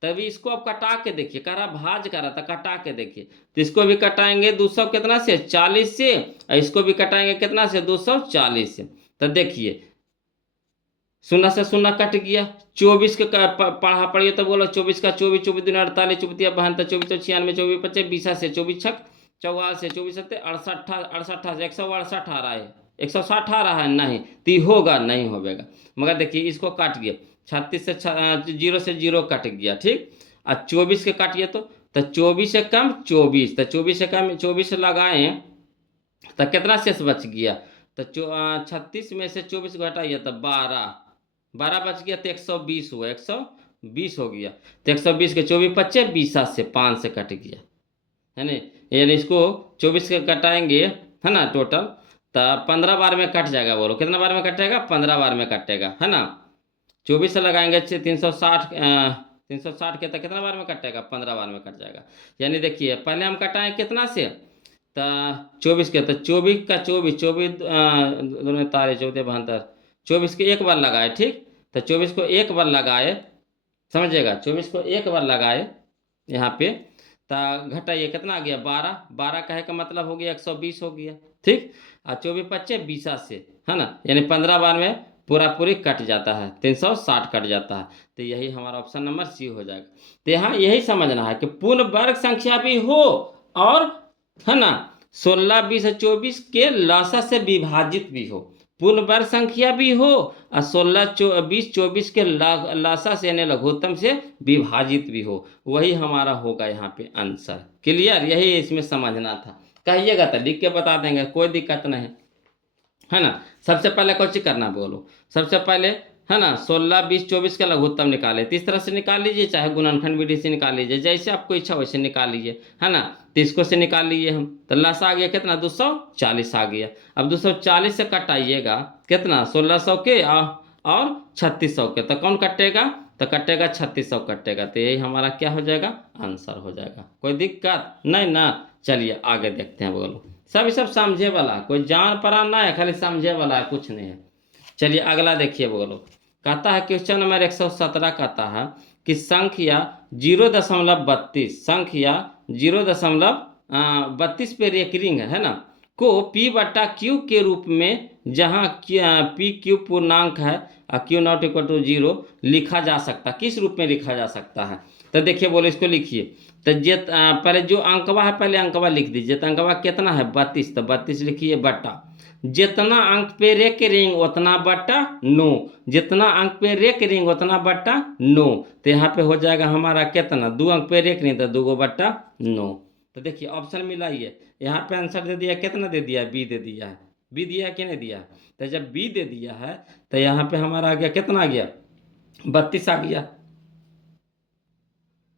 तभी इसको अब कटा के देखिए, कह रहा भाज कर रहा था, कटा के देखिए तो इसको भी कटाएंगे 200 कितना से 40 से, और इसको भी कटाएंगे कितना से 240 से। तो देखिए शून्य से शून्य कट गया, 24 के पढ़ा पढ़िए तो बोलो 24 का 24, 24 दूनी 48, 24 72, 24 96, 24 25, 20 से 24 छक 44 से 24 सत्ते 68, 68 से 168 आ रहा है, 160 आ रहा है, नहीं तो होगा नहीं होगा। मगर देखिए इसको काट गया, 36 से 0 से 0 कट गया, ठीक। और 24 के काटिए तो 24 से कम 24, तो 24 से कम 24 लगाए तो कितना शेष बच गया, तो 36 में से 24 घटाइए तो 12, 12 बच गया तो 120 हुआ, 120 हो गया। तो 120 के 24 बच्चे 20 से 5 से कट गया, है ना। यानी इसको 24 के कटाएंगे है ना टोटल, तो 15 बार में कट जाएगा। बोलो कितना बार में कटेगा, 15 बार में कटेगा, है ना। 24 से लगाएंगे 360, 360 के तो कितना बार में कटेगा, 15 बार में कट जाएगा। यानी देखिए पहले हम कटाएं कितना से, तो 24 के, तो 24 का 24, 24 दोनों तारे 14 72, 24 के एक बार लगाए, ठीक। तो 24 को एक बार लगाए, समझिएगा 24 को एक बार लगाए यहाँ पे, तो घटाइए कितना आ गया 12, 12 कहे का मतलब हो गया 120 हो गया, ठीक। और 24 बच्चे 20 से, है ना, यानी 15 बार में पूरा पूरी कट जाता है, 360 कट जाता है। तो यही हमारा ऑप्शन नंबर सी हो जाएगा। तो यहाँ यही समझना है कि पूर्ण वर्ग संख्या भी हो और, है ना, 16 20 24 के लसा से विभाजित भी हो, पूर्ण वर्ग संख्या भी हो और 16 20 24 के लसा से यानी लघुत्तम से विभाजित भी हो, वही हमारा होगा यहाँ पे आंसर। क्लियर, यही इसमें समझना था। कहिएगा तो लिख के बता देंगे, कोई दिक्कत नहीं, है ना। सबसे पहले कुछ करना बोलो, सबसे पहले है ना 16 20 24 का लघुत्तम निकाले, तो इस तरह से निकाल लीजिए, चाहे गुणनखंड विधि से निकाल लीजिए, जैसे आपको इच्छा वैसे निकाल लीजिए, है ना। तो इसको से निकाल लीजिए हम, तो लसा आ गया कितना 240 आ गया। अब 240 से कटाइएगा कितना 1600 के और 3600 के, तो कौन कटेगा, तो कटेगा 3600 कटेगा। तो यही हमारा क्या हो जाएगा, आंसर हो जाएगा। कोई दिक्कत नहीं ना। चलिए आगे देखते हैं, बोलो सब समझे वाला, कोई जान पड़ा ना है, खाली समझे वाला है, कुछ नहीं है। चलिए अगला देखिए, बोलो कहता है क्वेश्चन नंबर 117 कहता है कि संख्या 0.32, संख्या 0.32 पे रेकरिंग है ना, को P बटा Q के रूप में, जहाँ P Q पूर्णांक है और Q नॉट इक्वल टू 0 लिखा जा सकता, किस रूप में लिखा जा सकता है। तो देखिए बोलो इसको लिखिए, तो पहले जो अंकवा है पहले अंकवा लिख दीजिए, तो अंकवा कितना है 32, तो 32 लिखिए बटा जितना अंक पे रेकरिंग उतना बटा 9, जितना अंक पे रेकरिंग उतना बटा 9। तो यहाँ पे हो जाएगा हमारा कितना, 2 अंक पे रेकरिंग तो 2 गो बटा 9। तो देखिए ऑप्शन मिलाइए, यहाँ पे आंसर दे दिया, कितना दे दिया, बी दे दिया है, बी दिया कि नहीं दिया। तो जब बी दे दिया है तो यहाँ पे हमारा आ गया कितना आ गया 32 आ गया,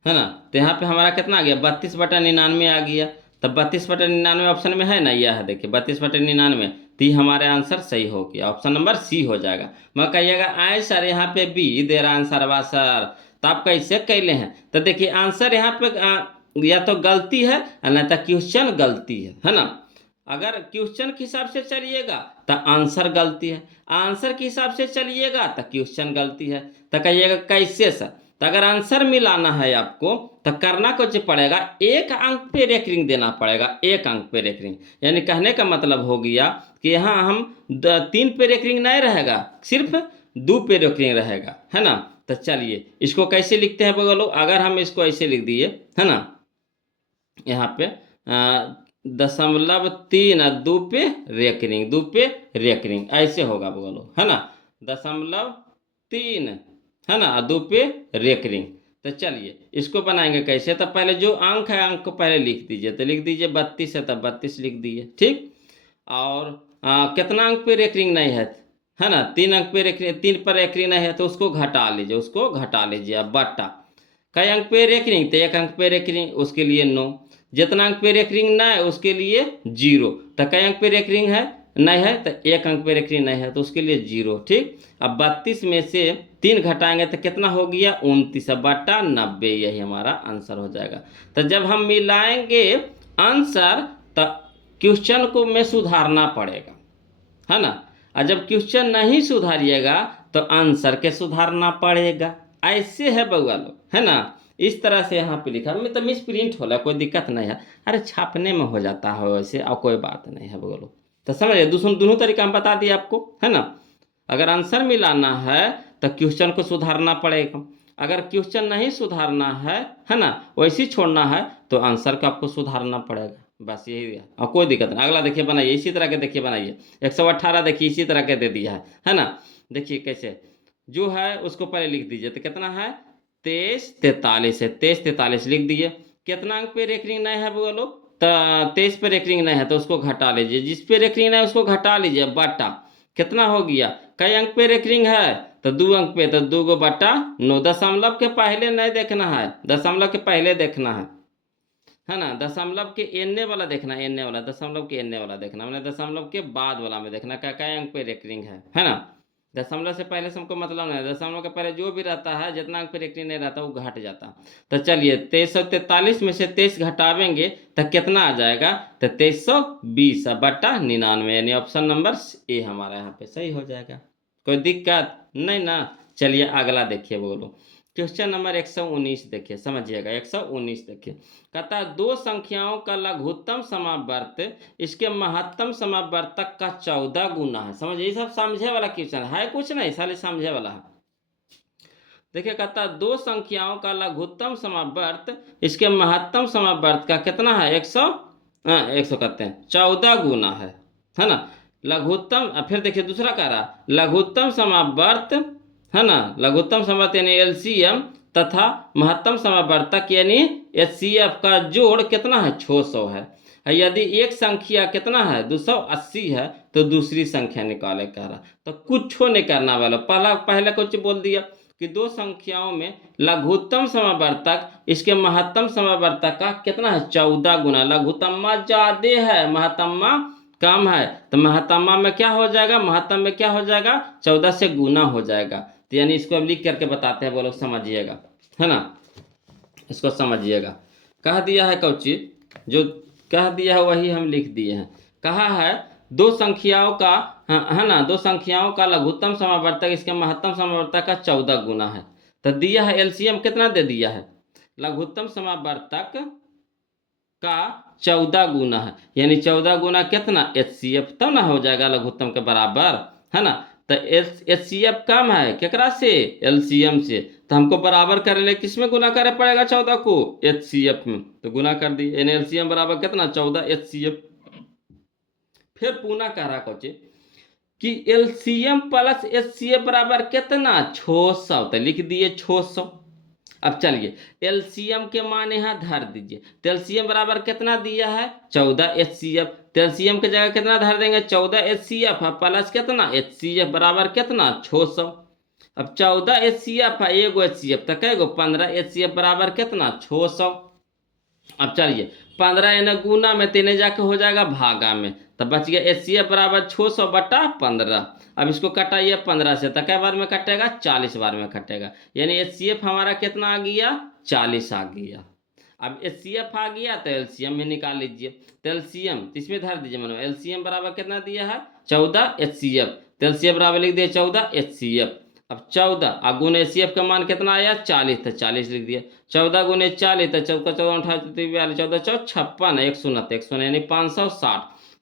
है ना। तो यहाँ पे हमारा कितना आ गया 32/99 आ गया। तब 32/99 ऑप्शन में है ना, यह है देखिए 32/99, तो ये हमारे आंसर सही हो गया, ऑप्शन नंबर सी हो जाएगा। मैं कहिएगा आए सर यहाँ पे बी दे रहा आंसर बा सर, तो आप कैसे कैले हैं। तो देखिए आंसर यहाँ पे या तो गलती है नहीं तो क्वेश्चन गलती है ना। अगर क्वेश्चन के हिसाब से चलिएगा तो आंसर गलती है, आंसर के हिसाब से चलिएगा तो क्वेश्चन गलती है। तो कहिएगा कैसे सर, तो अगर आंसर मिलाना है आपको तो करना कुछ पड़ेगा, एक अंक पे रेकरिंग देना पड़ेगा, एक अंक पे रेकरिंग। यानी कहने का मतलब हो गया कि यहाँ हम 3 पे रेकरिंग नहीं रहेगा, सिर्फ 2 पे रेकरिंग रहेगा, है ना। तो चलिए इसको कैसे लिखते हैं बोलो, अगर हम इसको ऐसे लिख दिए, है ना, यहाँ पे 0.3 और 2 पे रेकरिंग, 2 पे रेकरिंग ऐसे होगा बोलो, है ना। 0.3 है ना, 2 पे रेकरिंग। तो चलिए इसको बनाएंगे कैसे, तो पहले जो अंक है अंक को पहले लिख दीजिए, तो लिख दीजिए 32 है तो 32 लिख दिए, ठीक। और कितना अंक पे रेकरिंग नहीं है ना, 3 अंक पे एक, 3 पर एक ऋण है तो उसको घटा लीजिए, उसको घटा लीजिए। अब बट्टा कई अंक पे एक ऋण, तो 1 अंक पे एक ऋण, उसके लिए 9। जितना अंक पे एक ऋण ना है उसके लिए 0। तो कई अंक पे एक ऋण है, नहीं है, तो 1 अंक पे एक ऋण नहीं है तो उसके लिए 0। ठीक। अब 32 में से 3 घटाएंगे तो कितना हो गया, 29 बटा 90, यही हमारा आंसर हो जाएगा। तो जब हम मिलाएंगे आंसर तो क्वेश्चन को में सुधारना पड़ेगा, है ना। और जब क्वेश्चन नहीं सुधारिएगा तो आंसर के सुधारना पड़ेगा। ऐसे है बउआ लोग, है ना। इस तरह से यहाँ पे लिखा, मैं तो मिस प्रिंट होला, कोई दिक्कत नहीं है। अरे छापने में हो जाता है वैसे, और कोई बात नहीं है बउआ लोग। तो समझिए, दोनों तरीका हम बता दिए आपको, है ना। अगर आंसर मिलाना है तो क्वेश्चन को सुधारना पड़ेगा। अगर क्वेश्चन नहीं सुधारना है ना, वैसे ही छोड़ना है तो आंसर को आपको सुधारना पड़ेगा। बस यही है, और कोई दिक्कत नहीं। अगला देखिए बनाइए, इसी तरह के देखिए बनाइए। 118 देखिए इसी तरह के दे दिया है ना। देखिए कैसे जो है उसको पहले लिख दीजिए। तो कितना है, 23 43 है, 23 43 लिख दिए। कितना अंक पे एक रिंग नहीं है बोलो, तो 23 पे एक रिंग नहीं है तो उसको घटा लीजिए। जिस पे एक रिंग है उसको घटा लीजिए, बटा कितना हो गया, कई अंक पे एक रिंग है तो 2 अंक पे, तो 2 बटा 9। दशमलव के पहले नहीं देखना है, दशमलव के पहले देखना है ना। दशमलव के एने वाला देखना, एने वाला दशमलव के एने वाला देखना, मैंने दशमलव के बाद वाला में देखना क्या क्या अंक पे रेकरिंग है ना। दशमलव से पहले से हमको मतलब नहीं, दशमलव के पहले जो भी रहता है जितना अंक पे रेकरिंग नहीं रहता वो घट जाता। तो चलिए 2343 में से 23 घटावेंगे तो कितना आ जाएगा, तो 2320 बटा 99, यानी ऑप्शन नंबर ए हमारा यहाँ पे सही हो जाएगा। कोई दिक्कत नहीं ना। चलिए अगला देखिए, बोलो क्वेश्चन नंबर 119 देखिए, समझिएगा 119 देखिए। कहता है दो संख्याओं का लघुत्तम समावर्त इसके महत्तम समावर्तक का 14 गुना है। समझिए, ये सब समझे वाला क्वेश्चन है, कुछ नहीं साले समझे वाला है। देखिए कहता है दो संख्याओं का लघुत्तम समावर्त इसके महत्तम समावर्त का कितना है, 100 कहते हैं 14 गुना है ना। लघुत्तम, फिर देखिए दूसरा कह रहा लघुत्तम समावर्त, है ना। लघुत्तम समावर्त यानी एलसीएम तथा महत्तम समावर्तक यानी एचसीएफ का जोड़ कितना है, 600 है। यदि एक संख्या कितना है 280 है तो दूसरी संख्या निकाले कह रहा। तो कुछ नहीं करना वाला, पहले कुछ बोल दिया कि दो संख्याओं में लघुत्तम समावर्तक इसके महत्तम समावर्तक का कितना है, 14 गुना। लघुत्तम ज्यादा है, महत्तम कम है, तो महत्तम में क्या हो जाएगा, महत्तम में क्या हो जाएगा, 14 से गुना हो जाएगा। तो यानी इसको अब लिख करके बताते हैं, बोलो समझिएगा, है ना। इसको समझिएगा, कह दिया है कौची, जो कह दिया है वही हम लिख दिए हैं। कहा है दो संख्याओं का, है ना, दो संख्याओं का लघुत्तम समावर्तक इसके महत्तम समावर्तक का 14 गुना है। तो दिया है एलसीएम कितना दे दिया है, लघुत्तम समावर्तक का 14 गुना है, यानी 14 गुना कितना एचसीएफ, तब ना हो जाएगा लघुत्तम के बराबर, है ना। तो एचसीएफ कम है केकरा से, एलसीएम से, तो हमको बराबर करे ले किस में गुना करे पड़ेगा, 14 को एचसीएफ में, तो गुना कर दिए, यानी एलसीएम बराबर कितना 14 एचसीएफ। फिर पुनः कह रहा कुछ कि एलसीएम प्लस एचसीएफ बराबर कितना 600, तो लिख दिए 600। अब चलिए एलसीएम के मान यहाँ धर दीजिए, तो एलसीएम बराबर कितना दिया है 14 एचसीएफ, तो एलसीएम की जगह कितना धर देंगे 14 एचसीएफ प्लस कितना एचसीएफ बराबर कितना 600। अब 14 एचसीएफ है एगो एचसीएफ, तो कई गो 15 एचसीएफ बराबर कितना 600। अब चलिए 15 इन्हें गुना में, तीन जाके हो जाएगा भागा में, तो बच गया एचसीएफ बराबर 600 बटा 15। अब इसको कटाइए 15 से, तो कै बार में कटेगा 40 बार में कटेगा, यानी एचसीएफ हमारा कितना आ गया 40 आ गया। अब एचसीएफ आ गया तो एलसीएम में निकाल लीजिए, तो एलसीएम इसमें धर दीजिए, मानो एलसीएम बराबर कितना दिया है 14 एचसीएफ, तो एलसीएम बराबर लिख दिए 14 एचसीएफ। अब 14 गुण एचसीएफ का मान कितना आया 40, तो 40 लिख दिया। 14 गुने 40 तो 14 14 14 56 169 यानी 560।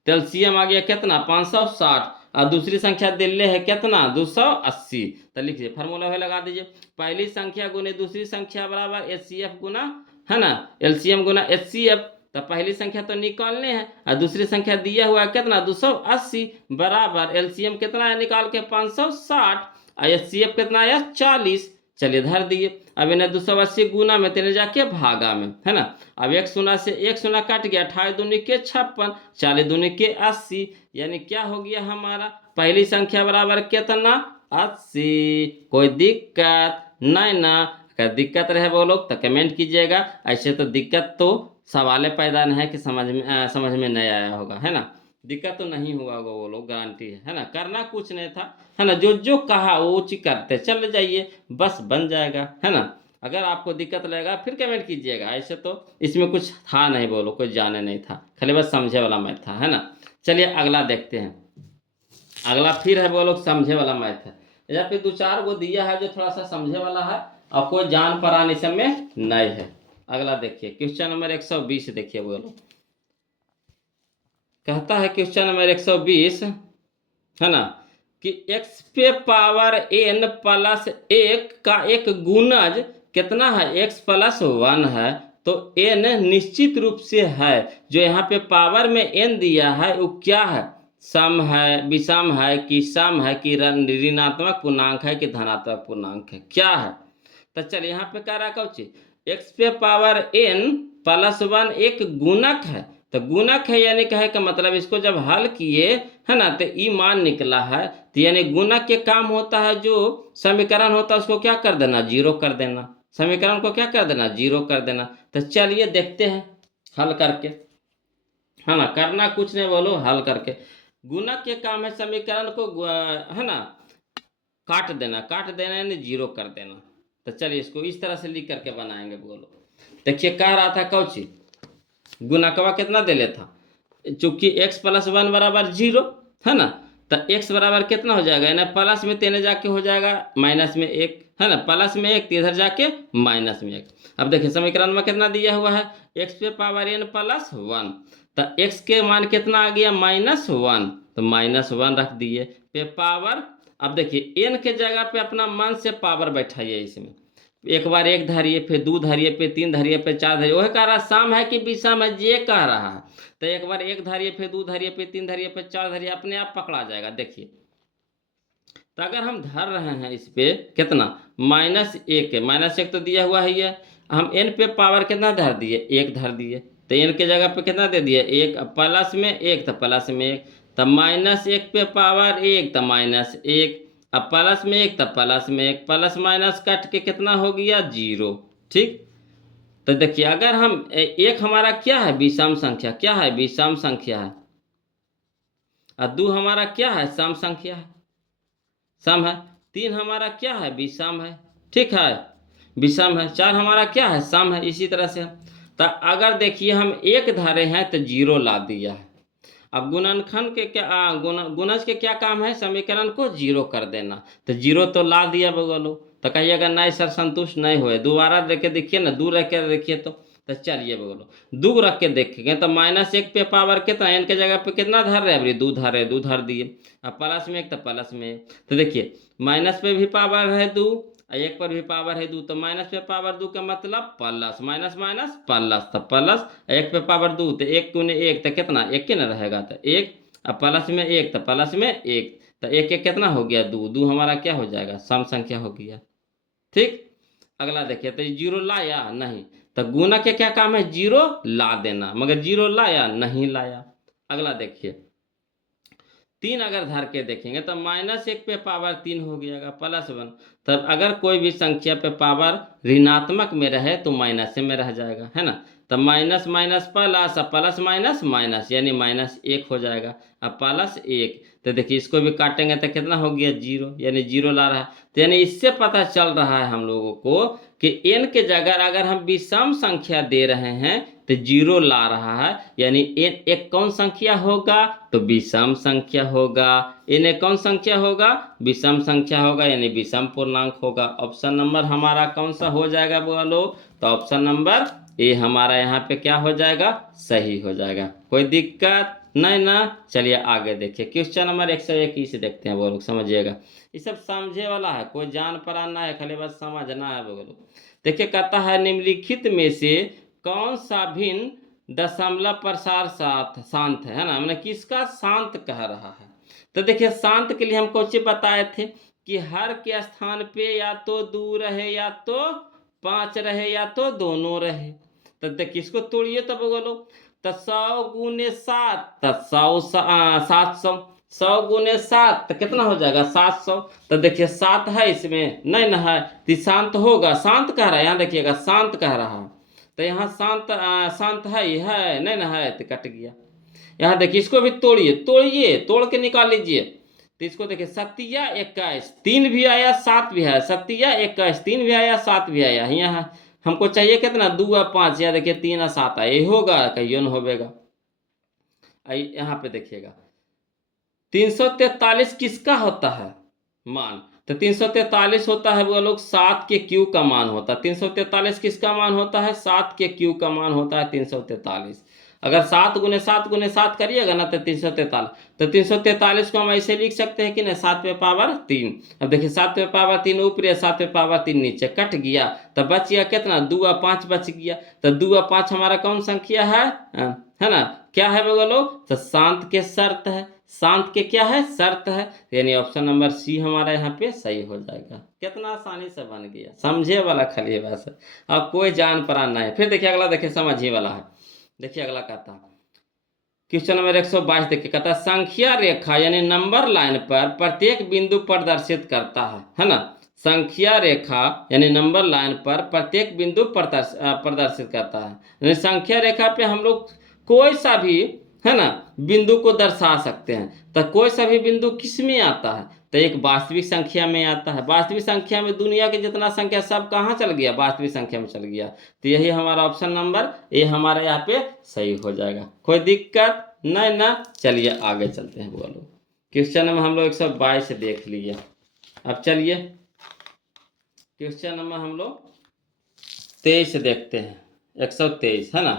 तो एलसीएम आ गया कितना 560, और दूसरी संख्या दिल्ली है कितना 280। तो लिखिए फार्मूला है लगा दीजिए, पहली संख्या गुने दूसरी संख्या बराबर एचसीएफ गुना, है ना, एलसीएम गुना एचसीएफ। तो पहली संख्या तो निकालने हैं और दूसरी संख्या दिया हुआ है कितना 280 बराबर एलसीएम कितना है निकाल के 560 और एचसीएफ कितना आया 40। चलिए धर दिए। अब इन्हें 280 गुना में तेने जाके भागा में, है ना। अब एक शून्य से एक शून्य कट गया, 28 दूनी के 56, 40 दूनी के 80, यानी क्या हो गया हमारा पहली संख्या बराबर कितना 80। कोई दिक्कत नहीं ना? अगर दिक्कत रहे वो लोग तो कमेंट कीजिएगा। ऐसे तो दिक्कत तो सवाल पैदा नहीं है कि समझ में नहीं आया होगा, है ना? दिक्कत तो नहीं हुआ होगा, वो लोग गारंटी है ना? करना कुछ नहीं था, है ना? जो जो कहा वो चीज करते चले जाइए, बस बन जाएगा, है ना? अगर आपको दिक्कत लगेगा फिर कमेंट कीजिएगा। ऐसे तो इसमें कुछ था नहीं, बोलो कुछ जाने नहीं था, खाली बस समझे वाला मैथ था, है ना? चलिए अगला देखते हैं। अगला फिर है वो लोग समझे वाला मैथ है। या फिर दो चार वो दिया है जो थोड़ा सा समझे वाला है और कोई जान परान इस में नहीं है। अगला देखिए क्वेश्चन नंबर 120 देखिए वो लोग कहता है क्वेश्चन नंबर 120, है ना, कि x पे पावर n प्लस 1 का एक गुणज कितना है? x प्लस 1 है तो n निश्चित रूप से है। जो यहाँ पे पावर में n दिया है वो क्या है? सम है, विषम है कि सम है कि ऋणात्मक पूर्णांक है कि धनात्मक पूर्णांक है, क्या है? तो चलिए यहाँ पे कह रहा कौची x पे पावर n प्लस 1 एक गुणक है। तो गुणक है यानी कहे का मतलब इसको जब हल किए, है ना, तो ई मान निकला है। तो यानी गुणक के काम होता है, जो समीकरण होता है उसको क्या कर देना? जीरो कर देना। समीकरण को क्या कर देना? जीरो कर देना। तो चलिए देखते हैं हल करके, है ना? करना कुछ नहीं, बोलो हल करके। गुणक के काम है समीकरण को है ना काट देना यानी जीरो कर देना। तो चलिए इसको इस तरह से लिख करके बनाएंगे, बोलो। देखिए कह रहा था कौची गुणकवा कितना दे ले था? चूंकि x प्लस 1 बराबर 0, है ना, तो x बराबर कितना हो जाएगा? ना प्लस में तेने जाके हो जाएगा माइनस में 1, है ना, प्लस में 1 इधर जाके माइनस में 1। अब देखिए समीकरण में कितना दिया हुआ है? x पे पावर n प्लस 1, तो x के मान कितना आ गया? -1, तो -1 रख दिए पे पावर। अब देखिए n के जगह पे अपना मन से पावर बैठाइए इसमें। एक बार एक धरिए, फिर दो धरिए, फिर तीन धरिए, फिर चार धरिए। वही कह रहा सम है कि विषम है, ये कह रहा है। तो एक बार एक धरिए, फिर दो धरिए, फिर तीन धरिए, फिर चार धरिए, अपने आप पकड़ा जाएगा। देखिए तो अगर हम धर रहे हैं इस पे कितना -1 है, -1 तो दिया हुआ है ये। हम n पे पावर कितना धर दिए? 1 धर दिए। तो n के जगह पे कितना दे दिए? 1। प्लस में 1 तो प्लस में 1, तो -1 पे पावर 1 तो -1। अब प्लस में 1 तो प्लस में 1, प्लस माइनस कट के कितना हो गया? 0। ठीक। तो देखिए अगर हम एक हमारा क्या है? विषम संख्या। क्या है? विषम संख्या है। और 2 हमारा क्या है? सम संख्या है, सम है। 3 हमारा क्या है? विषम है, ठीक है, विषम है। 4 हमारा क्या है? सम है। इसी तरह से तो अगर देखिए हम एक धारे हैं तो 0 ला दिया है। अब गुणनखंड के क्या गुणज के क्या काम है? समीकरण को 0 कर देना। तो 0 तो ला दिया बगलो। तो कहिएगा नहीं सर संतुष्ट नहीं हुए, दोबारा रख के देखिए ना, 2 रख के देखिए। तो चलिए बोलो 2 रख के देखेंगे तो -1 पे पावर कितना? n के जगह पे कितना धर रहे? अभी 2 धर रहे, 2 धर दिए। अब प्लस में 1 तो प्लस में 1। तो देखिए माइनस पे भी पावर है 2 और 1 पर भी पावर है 2, तो माइनस पे पावर 2 का मतलब प्लस, माइनस माइनस प्लस, तो प्लस। 1 पे पावर 2 तो 1 दूने 1 तो कितना? 1 के न रहेगा, तो 1। अब प्लस में 1 तो प्लस में 1, तो 1 1 कितना हो गया? 2। 2 हमारा क्या हो जाएगा? सम संख्या हो गया। ठीक। अगला देखिए तो 0 लाया नहीं। तो गुणक के क्या काम है? 0 ला देना, मगर 0 लाया नहीं लाया। अगला देखिए 3 अगर धर के देखेंगे तो -1 पे पावर 3 हो गया +1। तब अगर कोई भी संख्या पे पावर ऋणात्मक में रहे तो माइनस में रह जाएगा, है ना। तब minus minus plus, plus minus minus यानी -1 हो जाएगा। अब +1 तो देखिए इसको भी काटेंगे तो कितना हो गया? 0, यानी 0 ला रहा है। तो यानी इससे पता चल रहा है हम लोगों को कि n के जगह अगर हम विषम संख्या दे रहे हैं तो 0 ला रहा है, यानी n एक कौन संख्या होगा? तो विषम संख्या होगा। n एक कौन संख्या होगा? विषम संख्या होगा, यानी विषम पूर्णांक होगा। ऑप्शन नंबर हमारा कौन सा हो जाएगा बोलो? तो ऑप्शन नंबर ए हमारा यहाँ पे क्या हो जाएगा? सही हो जाएगा। कोई दिक्कत नहीं ना? चलिए आगे देखिए क्वेश्चन नंबर 121 देखते हैं, वो लोग समझिएगा। ये सब समझे वाला है, कोई जान पराना है, खाली बस समझना है वो लोग। देखिए कहता है निम्नलिखित में से कौन सा भिन्न दशमलव प्रसार शांत है ना, मैंने किसका शांत कह रहा है? तो देखिए शांत के लिए हम कुछ बताए थे कि हर के स्थान पे या तो 2 रहे, या तो 5 रहे, या तो दोनों रहे। तो देखिए इसको तोड़िए तो बोलो तो 100 × 7 तो 100 700, 100 गुने 7 तो कितना हो जाएगा 700। तो देखिए 7 है इसमें नहीं ना है तो शांत होगा, शांत कह रहा है, यहाँ देखिएगा शांत कह रहा है, तो यहाँ शांत शांत है, ये है नहीं ना है तो कट गया। यहाँ देखिए इसको भी तोड़िए, तोड़िए तोड़ के निकाल लीजिए, तो इसको देखिए 7 21 3 भी आया 7 भी है, 7 21 3 भी आया 7 भी आया। यहाँ हमको चाहिए कितना 2 और 5, या देखिए 3 और 7 आया, ये होगा कहियो न होगा। यहाँ पे देखिएगा 343 किसका होता है मान, तो 343 होता है वो लोग 7 के क्यू का मान होता है। 343 किसका मान होता है 7 के क्यू का मान होता है 343। अगर 7 गुने 7 गुने 7 करिएगा ना तो 343, तो 343 को हम ऐसे लिख सकते हैं कि ना 7/3। अब देखिए 7/3 ऊपर है, 7/3 नीचे, कट गया तो बच गया कितना 2 और 5 बच गया। तो 2 और 5 हमारा कौन संख्या है ना, क्या है बोलो, तो शांत के शर्त है, शांत के क्या है शर्त है, यानी ऑप्शन नंबर सी हमारा यहाँ पे सही हो जाएगा। कितना आसानी से बन गया, समझे वाला खाली बस, अब कोई जान परान नहीं। फिर देखिए अगला, देखिए समझिए वाला है। देखिए अगला कहता है क्वेश्चन नंबर 122, देखिए कहता है संख्या रेखा यानी नंबर लाइन पर प्रत्येक बिंदु प्रदर्शित करता है ना। संख्या रेखा यानी नंबर लाइन पर प्रत्येक बिंदु प्रदर्शित करता है, यानी संख्या रेखा पे हम लोग कोई सा भी है ना बिंदु को दर्शा सकते हैं। तो कोई सा भी बिंदु किस में आता है, तो एक वास्तविक संख्या में आता है। वास्तविक संख्या में दुनिया के जितना संख्या सब कहाँ चल गया, वास्तविक संख्या में चल गया। तो यही हमारा ऑप्शन नंबर ए हमारे यहाँ पे सही हो जाएगा, कोई दिक्कत नहीं ना। चलिए आगे चलते हैं, बोलो क्वेश्चन नंबर हम लोग 122 देख लिए। अब चलिए क्वेश्चन नंबर हम लोग 23 देखते हैं, 123 है ना।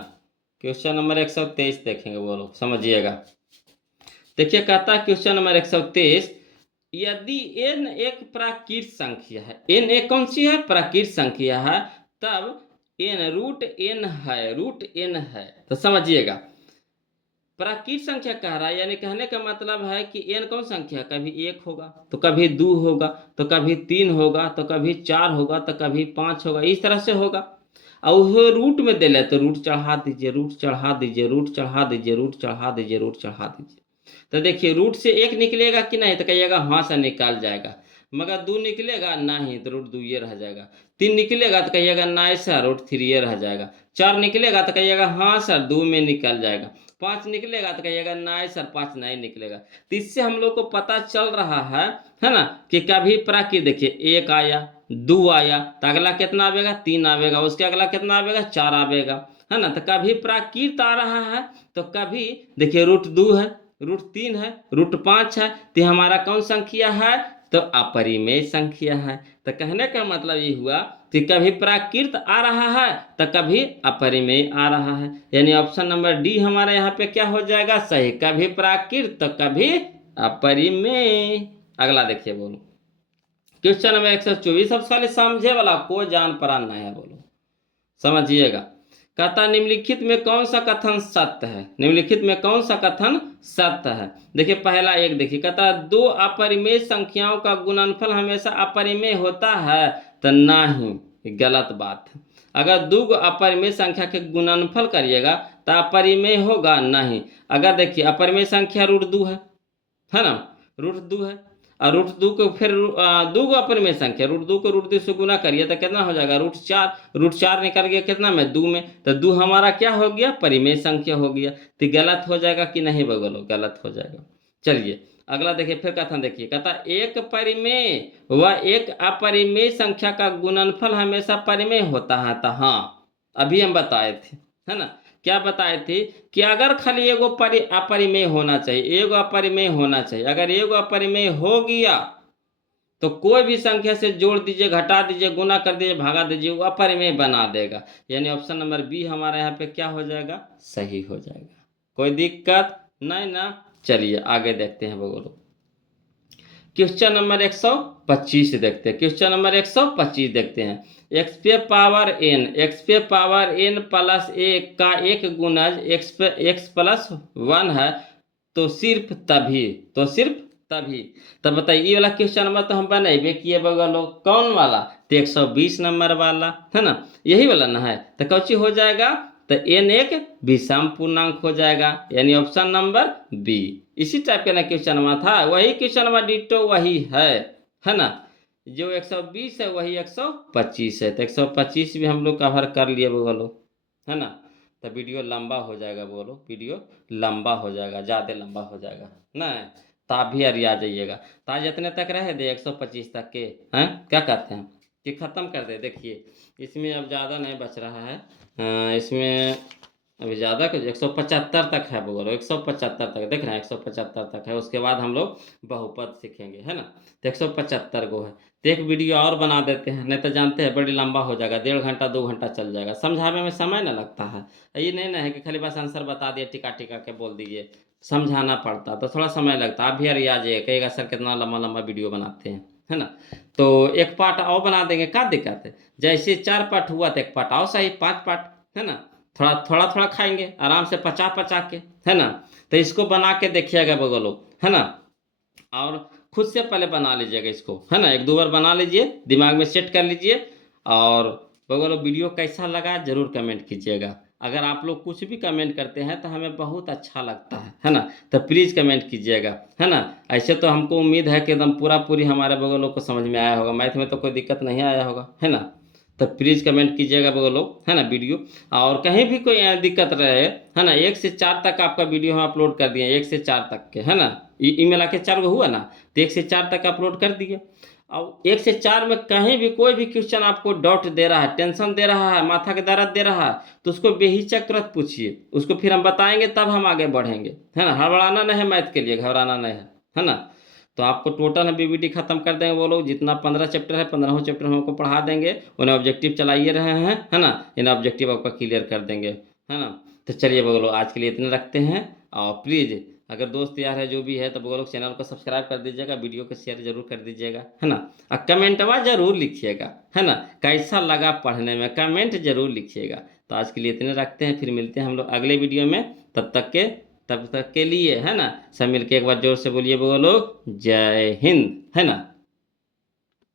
क्वेश्चन नंबर 123 देखेंगे, बोलो समझिएगा। देखिए कहता है क्वेश्चन नंबर 123, यदि n एक प्राकृत संख्या है, n एक कौन सी है प्राकृत संख्या है, तब n रूट n है, रूट n है। तो समझिएगा प्राकृत संख्या कह रहा है, यानी कहने का मतलब है कि n कौन संख्या, कभी 1 होगा तो कभी 2 होगा तो कभी 3 होगा तो कभी 4 होगा तो कभी 5 होगा, इस तरह से होगा। और वो रूट में दे ले तो रूट चढ़ा दीजिए, रूट चढ़ा दीजिए, रूट चढ़ा दीजिए, रूट चढ़ा दीजिए, रूट चढ़ा दीजिए। तो देखिए रूट से 1 निकलेगा कि नहीं, तो कहिएगा हाँ सर निकाल जाएगा, मगर 2 निकलेगा नहीं तो रूट 2 ये रह जाएगा। 3 निकलेगा तो कहिएगा नहीं सर रूट 3 ये रह जाएगा। 4 निकलेगा तो कहिएगा हाँ सर 2 में निकल जाएगा। 5 निकलेगा तो कहिएगा नहीं सर 5 नहीं निकलेगा। तो इससे हम लोग को पता चल रहा है ना, कि कभी प्राकृत देखिए 1 आया 2 आया तो अगला कितना आवेगा 3 आवेगा, उसके अगला कितना आवेगा 4 आवेगा, है ना। तो कभी प्राकृत आ रहा है तो कभी देखिए रूट 2 है, रूट 3 है, रूट 5 है, तो हमारा कौन संख्या है, तो अपरिमेय संख्या है। तो कहने का मतलब ये हुआ कि कभी प्राकृत आ रहा है तो कभी अपरिमेय आ रहा है, यानी ऑप्शन नंबर डी हमारे यहाँ पे क्या हो जाएगा सही, कभी प्राकृत तो कभी अपरिमेय। अगला देखिए, बोलो क्वेश्चन नंबर 124, सबसे पहले समझे वाला, कोई जान परान नहीं है, बोलो समझिएगा। कहता निम्नलिखित में कौन सा कथन सत्य है, निम्नलिखित में कौन सा कथन सत्य है। देखिए पहला एक देखिए, कहता दो अपरिमेय संख्याओं का गुणनफल हमेशा अपरिमेय होता है, तो नहीं, गलत बात है। अगर दो अपरिमेय संख्या के गुणनफल करिएगा तो अपरिमेय होगा नहीं। अगर देखिए अपरिमेय संख्या रूट 2 है ना, रूट 2 है, और रूट 2 को फिर 2 अपरिमेय संख्या रूट 2 को रूट 2 से गुना करिए तो कितना हो जाएगा रूट 4, रूट 4 निकल गया कितना में 2 में, तो 2 हमारा क्या हो गया परिमेय संख्या हो गया। तो गलत हो जाएगा कि नहीं बोलो, गलत हो जाएगा। चलिए अगला देखिए, फिर कथन देखिए, कहता एक परिमेय व एक अपरिमेय संख्या का गुणनफल हमेशा परिमेय होता है। तो हाँ अभी हम बताए थे, है ना, क्या बताए थे कि अगर खाली एगो अपरिमेय होना चाहिए, एगो अपरिमेय होना चाहिए, अगर एगो अपरिमेय हो गया तो कोई भी संख्या से जोड़ दीजिए, घटा दीजिए, गुना कर दीजिए, भागा दीजिए, वो अपरिमेय बना देगा। यानी ऑप्शन नंबर बी हमारे यहाँ पे क्या हो जाएगा सही हो जाएगा, कोई दिक्कत नहीं ना। चलिए आगे देखते हैं, बोलो क्वेश्चन नंबर 125 देखते हैं। क्वेश्चन नंबर 125 देखते हैं, एक्स पे पावर n प्लस 1 का एक गुणज x प्लस 1 है तो सिर्फ तभी, तब बताइए। ये वाला क्वेश्चन नंबर तो हम बनाइबे किए बगलो, कौन वाला, तो 120 नंबर वाला है ना, यही वाला ना है। तो कौची हो जाएगा तो n एक विषम पूर्णांक हो जाएगा, यानी ऑप्शन नंबर बी। इसी टाइप का ना क्वेश्चन में था, वही क्वेश्चन में डिटो वही है ना। जो 120 है वही 125 है, तो 125 भी हम लोग कवर कर लिए बोलो, है ना। तो वीडियो लंबा हो जाएगा, बोलो वीडियो लंबा हो जाएगा, ज़्यादा लंबा हो जाएगा ना। तो आप भी अरिया जाइएगा। तो आज इतने तक रहे दे 125 तक के, हैं क्या कहते हैं कि ख़त्म कर दे। देखिए इसमें अब ज़्यादा नहीं बच रहा है, इसमें अभी ज़्यादा कुछ 175 तक है बोलो, 175 तक देख रहे हैं, 175 तक है। उसके बाद हम लोग बहुपद सीखेंगे, है ना। तो 175 को है, तो एक वीडियो और बना देते हैं, नहीं तो जानते हैं बड़ी लंबा हो जाएगा, 1.5 घंटा 2 घंटा चल जाएगा, समझाने में समय ना लगता है। ये नहीं ना है कि खाली बस आंसर बता दिए, टिका टिका के बोल दीजिए, समझाना पड़ता तो थोड़ा समय लगता। आप भी यार आ जाइए, कहेगा सर कितना लंबा लंबा वीडियो बनाते हैं, है ना। तो एक पार्ट और बना देंगे, क्या दिक्कत है। जैसे 4 पार्ट हुआ तो एक पार्ट और सही, 5 पार्ट, है ना। थोड़ा थोड़ा थोड़ा खाएंगे आराम से, पचा पचा के, है ना। तो इसको बना के देखिएगा बगलो, है ना। और खुद से पहले बना लीजिएगा इसको, है ना। 1-2 बार बना लीजिए, दिमाग में सेट कर लीजिए। और बगलो वीडियो कैसा लगा जरूर कमेंट कीजिएगा। अगर आप लोग कुछ भी कमेंट करते हैं तो हमें बहुत अच्छा लगता है ना। तो प्लीज़ कमेंट कीजिएगा, है ना। ऐसे तो हमको उम्मीद है कि एकदम पूरा पूरी हमारे बगलों को समझ में आया होगा, मैथ में तो कोई दिक्कत नहीं आया होगा, है ना। तो प्लीज़ कमेंट कीजिएगा बगलों, है ना वीडियो। और कहीं भी कोई दिक्कत रहे, है ना, 1 से 4 तक आपका वीडियो हम अपलोड कर दिए, 1 से 4 तक के, है ना। ईमेल आके 4 हुआ ना, तो 1 से 4 तक अपलोड कर दिए। अब 1 से 4 में कहीं भी कोई भी क्वेश्चन आपको डाउट दे रहा है, टेंशन दे रहा है, माथा के दर्द दे रहा है, तो उसको बेहिचक तुरंत पूछिए, उसको फिर हम बताएंगे, तब हम आगे बढ़ेंगे, है ना। हड़बड़ाना नहीं है, मैथ के लिए घबराना नहीं है ना। तो आपको टोटल हम बीबीटी खत्म कर देंगे, वो लोग जितना 15 चैप्टर है 15 चैप्टर हम आपको पढ़ा देंगे। उन्हें ऑब्जेक्टिव चलाइए रहे हैं, है ना। इन्हें ऑब्जेक्टिव आपका क्लियर कर देंगे, है ना। तो चलिए बगलो आज के लिए इतने रखते हैं। और प्लीज़ अगर दोस्त यार है जो भी है तो वो लोग चैनल को सब्सक्राइब कर दीजिएगा, वीडियो को शेयर जरूर कर दीजिएगा, है ना। और कमेंटवा जरूर लिखिएगा, है ना, कैसा लगा पढ़ने में, कमेंट जरूर लिखिएगा। तो आज के लिए इतने रखते हैं, फिर मिलते हैं हम लोग अगले वीडियो में। तब तक के लिए, है ना, सब मिलके एक बार जोर से बोलिए, बोलो जय हिंद, है ना।